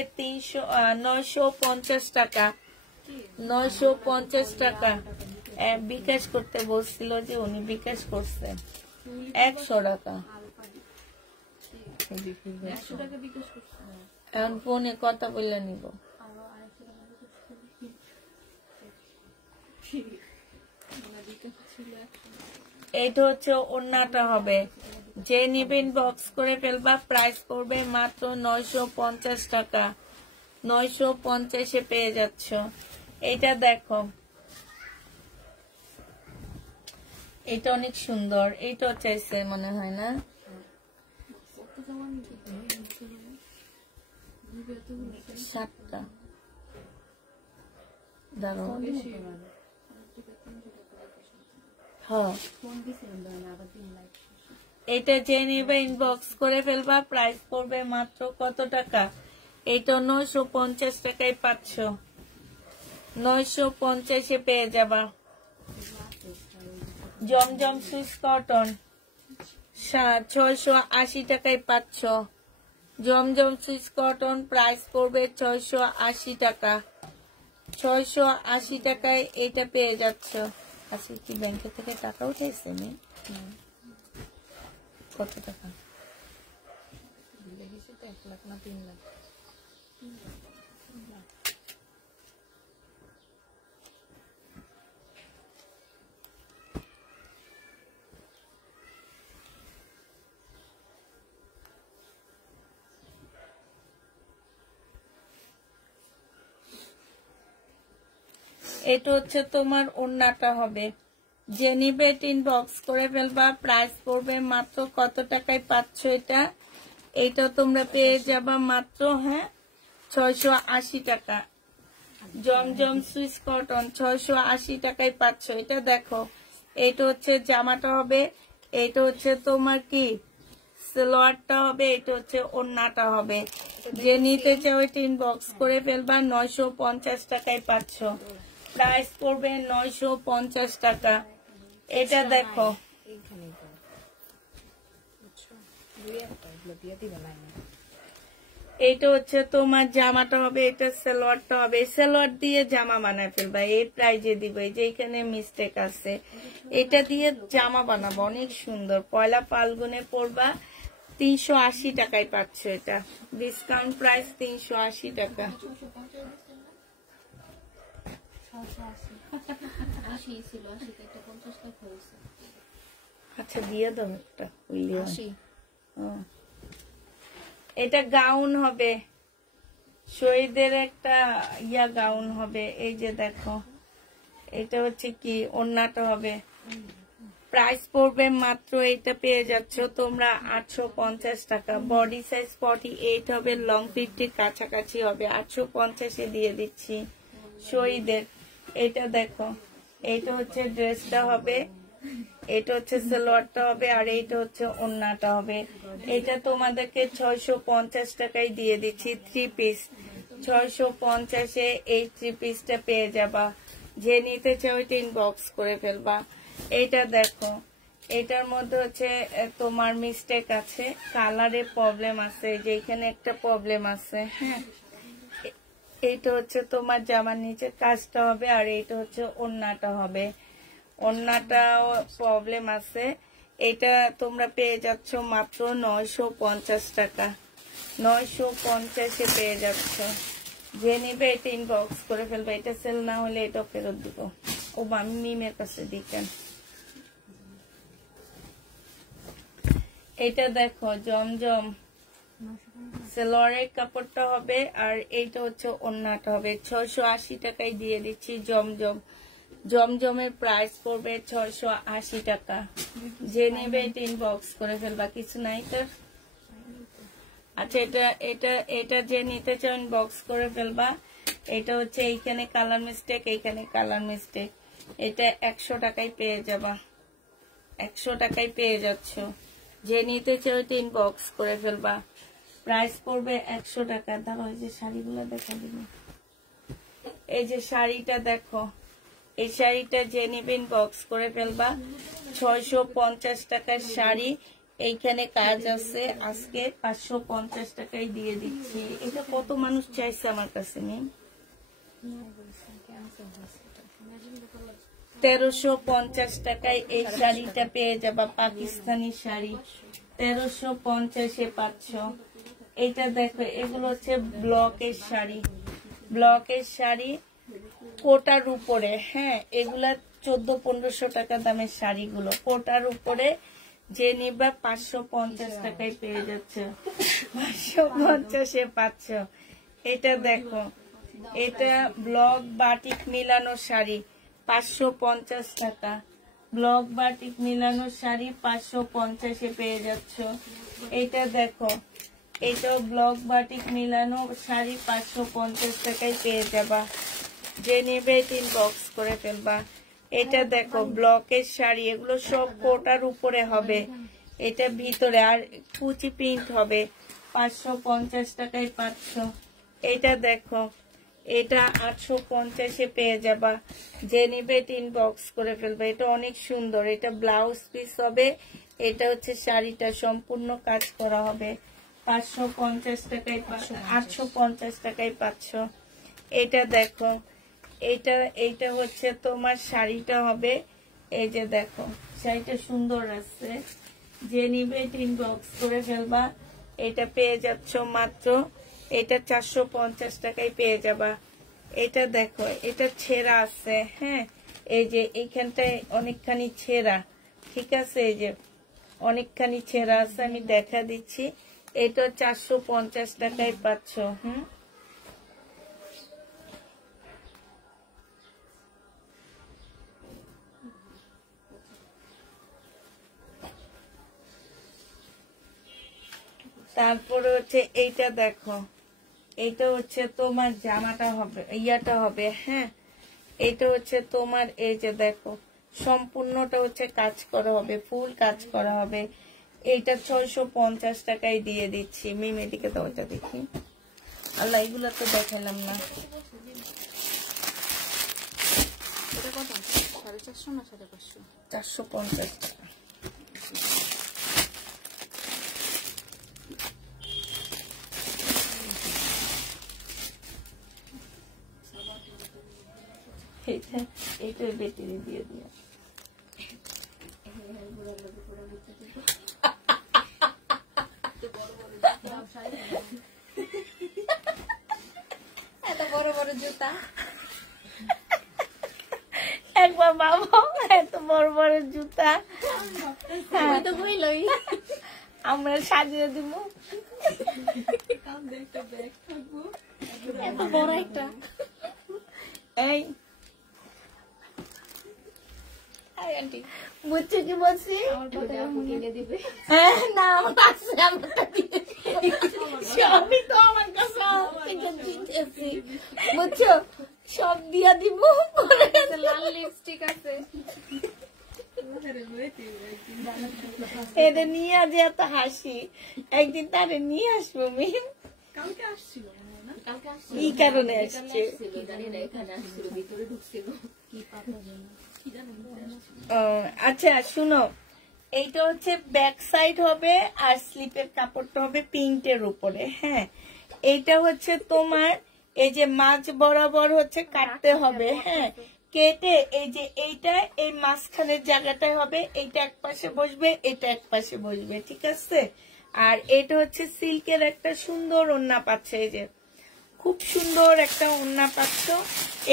950 টাকা, 950 টাকা। বিকাশ করতে বলছিল যে উনি বিকাশ করছে 100 টাকা। এখন ফোনে কথা বলে নিব। এইটা হচ্ছে ওন্নাটা হবে। যে নিবেন বক্স করে ফেলবা, প্রাইস পড়বে মাত্র 950 টাকা, 950-এ পেয়ে যাচ্ছ। এইটা দেখো, এটা অনেক সুন্দর। এইটাও চাইছে মনে হয় না? সাতটা দাঁড়াও, হ্যাঁ। এটা যে নিবে ইনবক্স করে ফেলবা, প্রাইস পড়বে মাত্র কত টাকা? এটা 950 টাকায় পাচ্ছ, 950-এ পেয়ে যাবা। জমজম সুইস কটন 680 টাকায় পাচ্ছ। জমজম সুইস কটন প্রাইস পড়বে 680 টাকা, 680 টাকায় এটা পেয়ে যাচ্ছ। আজকে কি ব্যাংকে থেকে টাকা উঠেছে? কত টাকা? 1 লাখ না 3 লাখ। এটা হচ্ছে তোমার ওন্নাটা হবে, যে নিবে ইনবক্স করে ফেলবা। প্রাইস পড়বে মাত্র কত টাকায় পাচ্ছ এটা? এটা তোমরা পেয়ে যাবা মাত্র 680 টাকা। জমজম সুইস কটন 680 টাকায় পাচ্ছ। এটা দেখো, এটা হচ্ছে জামাটা হবে, এটা হচ্ছে তোমার কি সালোয়ারটা হবে, এটা হচ্ছে ওড়নাটা হবে। যে নিতে চাও এটা ইনবক্স করে ফেলবা। 950 টাকায় পাচ্ছ। প্রাইস পড়বে 950 টাকা। এটা দেখো, এইটা হচ্ছে তোমার জামাটা হবে, এটা সালোয়ারটা হবে। সালোয়ার দিয়ে জামা বানায় ফেলবা, এই প্রাইজে দিবে। যে এখানে মিস্টেক আছে, এটা দিয়ে জামা বানাবো, অনেক সুন্দর। পয়লা ফাল্গুনে পড়বা। 380 টাকায় পাচ্ছ এটা। ডিসকাউন্ট প্রাইস 380 টাকা। আচ্ছা দিয়ে দাও একটা। এটা গাউন হবে, শহীদের একটা গাউন হবে। এই যে দেখো, এটা হচ্ছে কি ওড়নাটা হবে। প্রাইস পড়বে মাত্র, এটা পেয়ে যাচ্ছ তোমরা 850 টাকা। বডি সাইজ 48 হবে, লং 50 কাছাকাছি হবে। 850-এ দিয়ে দিচ্ছি শহীদের। এটা দেখো, এটা হচ্ছে ড্রেসটা হবে, এটা হচ্ছে সালোয়ারটা হবে, আর এইটা হচ্ছে ওড়নাটা হবে। এটা তোমাদেরকে 650 টাকায় দিয়ে দিচ্ছি। 3 পিস 650-এ এই 3 পিসটা পেয়ে যাবা। যে নিতে চাও এটা ইনবক্স করে ফেলবা। এটা দেখো, এটার মধ্যে হচ্ছে তোমার মিস্টেক আছে, কালারে প্রবলেম আছে, যে এখানে একটা প্রবলেম আছে। এইটা হচ্ছে তোমার জামার নিচে কাজটা হবে, আর এইটা হচ্ছে ওড়নাটা হবে। ওড়নাটাও প্রবলেম আছে। এটা তোমরা পেয়ে যাচ্ছ মাত্র 950 টাকা। 950-এ পেয়ে যাচ্ছ। যে নিবে এটা ইনবক্স করে ফেলবে। এটা সেল না হলে এটা ফেরত দিব। ও আমি মিমের কাছে দিকেন। এটা দেখো, জমজম সালোয়ারের কাপড়টা হবে, আর এইটা হচ্ছে ওড়নাটা হবে। 680 টাকায় দিয়ে দিচ্ছি জমজম। জমজমের প্রাইস পড়বে 680 টাকা। যে নেবে এটা ইনবক্স করে ফেলবা। কিছু নাই তার। আচ্ছা, এটা যে নিতে চাও ইনবক্স করে ফেলবা। এটা হচ্ছে এইখানে কালার মিস্টেক, এইখানে কালার মিস্টেক। এটা 100 টাকায় পেয়ে যাবা। 100 টাকায় পেয়ে যাচ্ছ। যে নিতে চাও এটা ইনবক্স করে ফেলবা। প্রাইস পড়বে 100 টাকা। দাঁড়াও, এই যে শাড়িগুলো দেখা দিন। এই যে শাড়িটা দেখো, এই শাড়িটা যে নিবে ইনবক্স করে ফেলবা। 650 টাকার শাড়ি, এইখানে কাজ আছে। আজকে 550 টাকায় দিয়ে দিচ্ছি। এটা কত মানুষ চাইছে আমার কাছে। 1350 টাকায় এই শাড়িটা পেয়ে যাবা। পাকিস্তানি শাড়ি 1350-এ পাচ্ছ। এটা দেখো, এগুলো হচ্ছে ব্লকের শাড়ি। ব্লকের শাড়ি কোটার উপরে। এগুলা 1400-1500 টাকা দামের শাড়িগুলো কোটার উপরে। যে নিবা 550 টাকায় পেয়ে যাচ্ছে। 550-এ পাচ্ছ। এটা দেখো, এটা ব্লক বাটিক মিলানো শাড়ি 550 টাকা। ব্লক বাটিক মিলানো শাড়ি 550-এ পেয়ে যাচ্ছ। এটা দেখো, এটাও ব্লক বাটিক মিলানো শাড়ি 550 টাকায় পেয়ে যাবা। যে নেবে ইনবক্স করে ফেলবা। এটা দেখো, ব্লকের শাড়ি, এগুলো সব কোটার উপরে হবে। এটা ভিতরে আর কুচি প্রিন্ট হবে। 550 টাকায় পাচ্ছ। এটা দেখো, এটা 850-এ পেয়ে যাবা। যে নিবে ইনবক্স করে ফেলবা। এটা অনেক সুন্দর। এটা ব্লাউজ পিস হবে। এটা হচ্ছে শাড়িটা সম্পূর্ণ কাজ করা হবে। 550 টাকায় 850 টাকায় পাচ্ছ। এটা দেখো, এইটা হচ্ছে তোমার শাড়িটা হবে। এই যে দেখো, শাড়িটা সুন্দর আছে। যে নিবে ইনবক্স করে ফেলবা। এটা পেয়ে যাচ্ছ মাত্র, এটা 450 টাকায় পেয়ে যাবা। এটা দেখো, এটা ছেঁড়া আছে। এই যে এইখানটায় অনেকখানি ছেঁড়া, ঠিক আছে। এই যে অনেকখানি ছেঁড়া আছে, আমি দেখা দিচ্ছি। এটা 450 টাকায় পাচ্ছ। তারপরে হচ্ছে এইটা দেখো, এইটা হচ্ছে তোমার জামাটা হবে, ইয়াটা হবে, হ্যাঁ। এটা হচ্ছে তোমার, এই যে দেখো সম্পূর্ণটা হচ্ছে কাজ করা হবে, ফুল কাজ করা হবে। এইটা 650 টাকায় দিয়ে দিচ্ছি। মিমেটিকে তো ওটা দেখি, আল্লাহ এগুলো তো দেখালাম না। এটা কত? 450 না 550? 450 টাকা। এইটা ব্যাটারি দিয়ে দিও। এত বড় বড় জুতা একবার বাবা, এত বড় বড় জুতা তো বইলই আমরা সাজিয়ে দিব। এত বড় একটা। এই আন্টি বুঝছো কি বলছি? আমার পথে আপু কিনে দিবে। হ্যাঁ, না আমার কাছে আমারটা দিয়ে সবই তো আমার কাছে থেকে দিতেছি, বুঝছো? সব দিয়া দিব। লাল লিপস্টিক আছে। এটা নিয়ে আজ এত হাসি, একদিন তারে নিয়ে আসবো। মিম কালকে আসছিল না? কালকে আসছিল। কি কারণে আসছে? কি জানি না, এখানে আসছিল, ভিতরে ঢুকছিল। কি পাতা জানি কি জানি। আচ্ছা শুনো, এইটা হচ্ছে ব্যাক সাইড হবে আর স্লিপের কাপড়টা হবে প্রিন্টের উপরে, হ্যাঁ। এইটা হচ্ছে তোমার এই যে মাঝ বরাবর হচ্ছে কাটতে হবে, হ্যাঁ। কেটে এই যে এইটা এই মাঝখানের জায়গাটায় হবে, এইটা এক পাশে বসবে, এটা এক পাশে বসবে, ঠিক আছে। আর এটা হচ্ছে সিল্কের একটা সুন্দর ওড়না পাচ্ছে, এই যে খুব সুন্দর একটা ওড়না পাচ্ছ।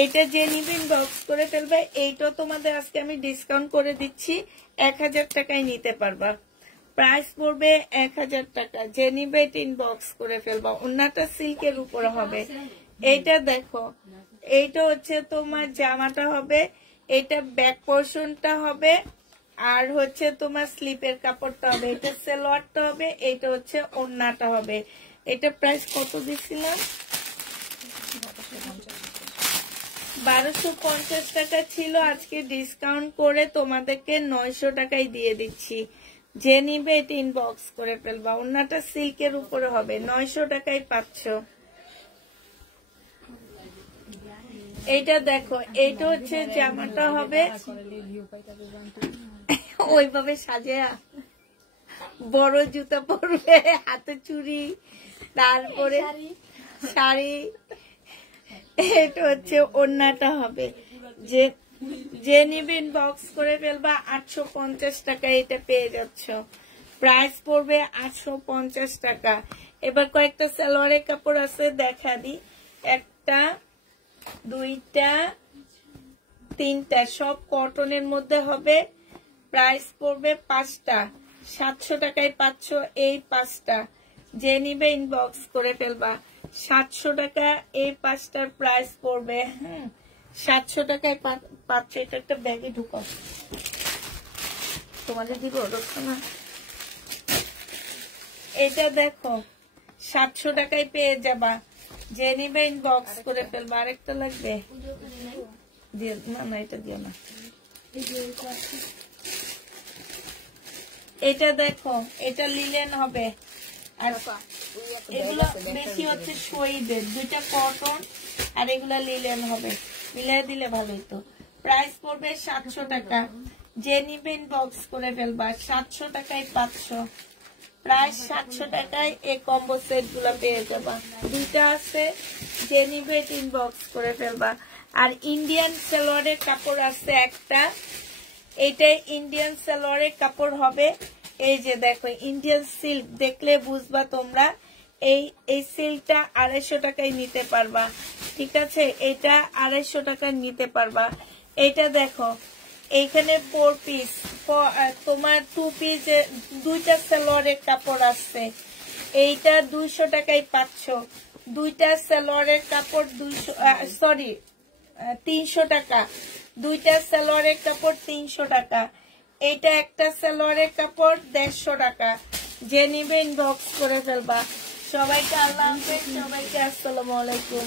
এটা যে নিবে ইনবক্স করে ফেলবে। এইটা তোমাদের আজকে আমি ডিসকাউন্ট করে দিচ্ছি, 1000 টাকায় নিতে পারবা। প্রাইস পড়বে 1000 টাকা। যে নিবে এটা ইনবক্স করে ফেলবা। ওড়নাটা সিল্কের উপরে হবে। এইটা দেখো, এইটা হচ্ছে তোমার জামাটা হবে, এটা ব্যাক পোর্শনটা হবে, আর হচ্ছে তোমার স্লিপের কাপড়টা হবে, এটা সালোয়ারটা হবে, এইটা হচ্ছে ওড়নাটা হবে। এটা প্রাইস কত দিছিলাম? 1250 টাকা ছিল, আজকে ডিসকাউন্ট করে তোমাদেরকে 900 টাকায় দিয়ে দিচ্ছি। যে নিবে এটা ইনবক্স করে ফেলবা। ওড়নাটা সিল্কের উপরে হবে, 900 টাকায় পাচ্ছ। এইটা দেখো, এইটা হচ্ছে জামাটা হবে, ওইভাবে সাজা বড় জুতা পরবে, হাতে চুড়ি, তারপরে শাড়ি। এটা হচ্ছে ওড়নাটা হবে। যে নিবে ইনবক্স করে ফেলবা। 850 টাকা এটা পেয়ে যাচ্ছ। প্রাইস পড়বে 850 টাকা। এবার কয়েকটা সালোয়ারের কাপড় আছে, দেখা দি। একটা, দুইটা, তিনটা, সব কটনের মধ্যে হবে। প্রাইস পড়বে 5টা 700 টাকায় পাচ্ছ এই 5টা। যে নিবে ইনবক্স করে ফেলবা। 700 টাকা এই 5টার প্রাইস পড়বে। 700 টাকায় পাচ্ছ। এটা একটা ব্যাগে ঢুকাও, তোমাদের দিব রক্ষণা। এটা দেখো 700 টাকায় পেয়ে যাবা। যে নিবে ইনবক্স করে ফেলবা। আরেকটা লাগবে? না না, এটা দিও না। এটা দেখো, এটা লিলেন হবে। আর এগুলো বেশি হচ্ছে শহীদের, 2টা কটন আর এগুলা লিলেন হবে। মিলাই দিলে ভালোই তো। প্রাইস পড়বে 700 টাকা। যে নিবে ইনবক্স করে ফেলবা। 700 টাকায় পাচ্ছ। প্রায় 700 টাকায় এই কম্বো সেট গুলা পেয়ে যাবা। 2টা আছে, যে নিবে ইনবক্স করে ফেলবা। আর ইন্ডিয়ান সালোয়ারের কাপড় আছে একটা, এইটা ইন্ডিয়ান সালোয়ারের কাপড় হবে। এই যে দেখো ইন্ডিয়ান সিল্ক, দেখলে বুঝবা তোমরা। এই সিল্কটা 250 টাকায় নিতে পারবা, ঠিক আছে। এটা 250 টাকায় নিতে পারবা। এটা দেখো, এইখানে 4 পিস, তোমার 2 পিস, 2টা সালোয়ারের কাপড় আছে। এইটা 200 টাকায় পাচ্ছ। 2টা সালোয়ারের কাপড় 300 টাকা। 2টা সালোয়ারের কাপড় 300 টাকা। এটা একটা সালোয়ারের কাপড় 150 টাকা। যে নিবে ইনবক্স করে ফেলবা। সবাইকে আল্লাহ হাফেজ, সবাইকে আসসালামু আলাইকুম।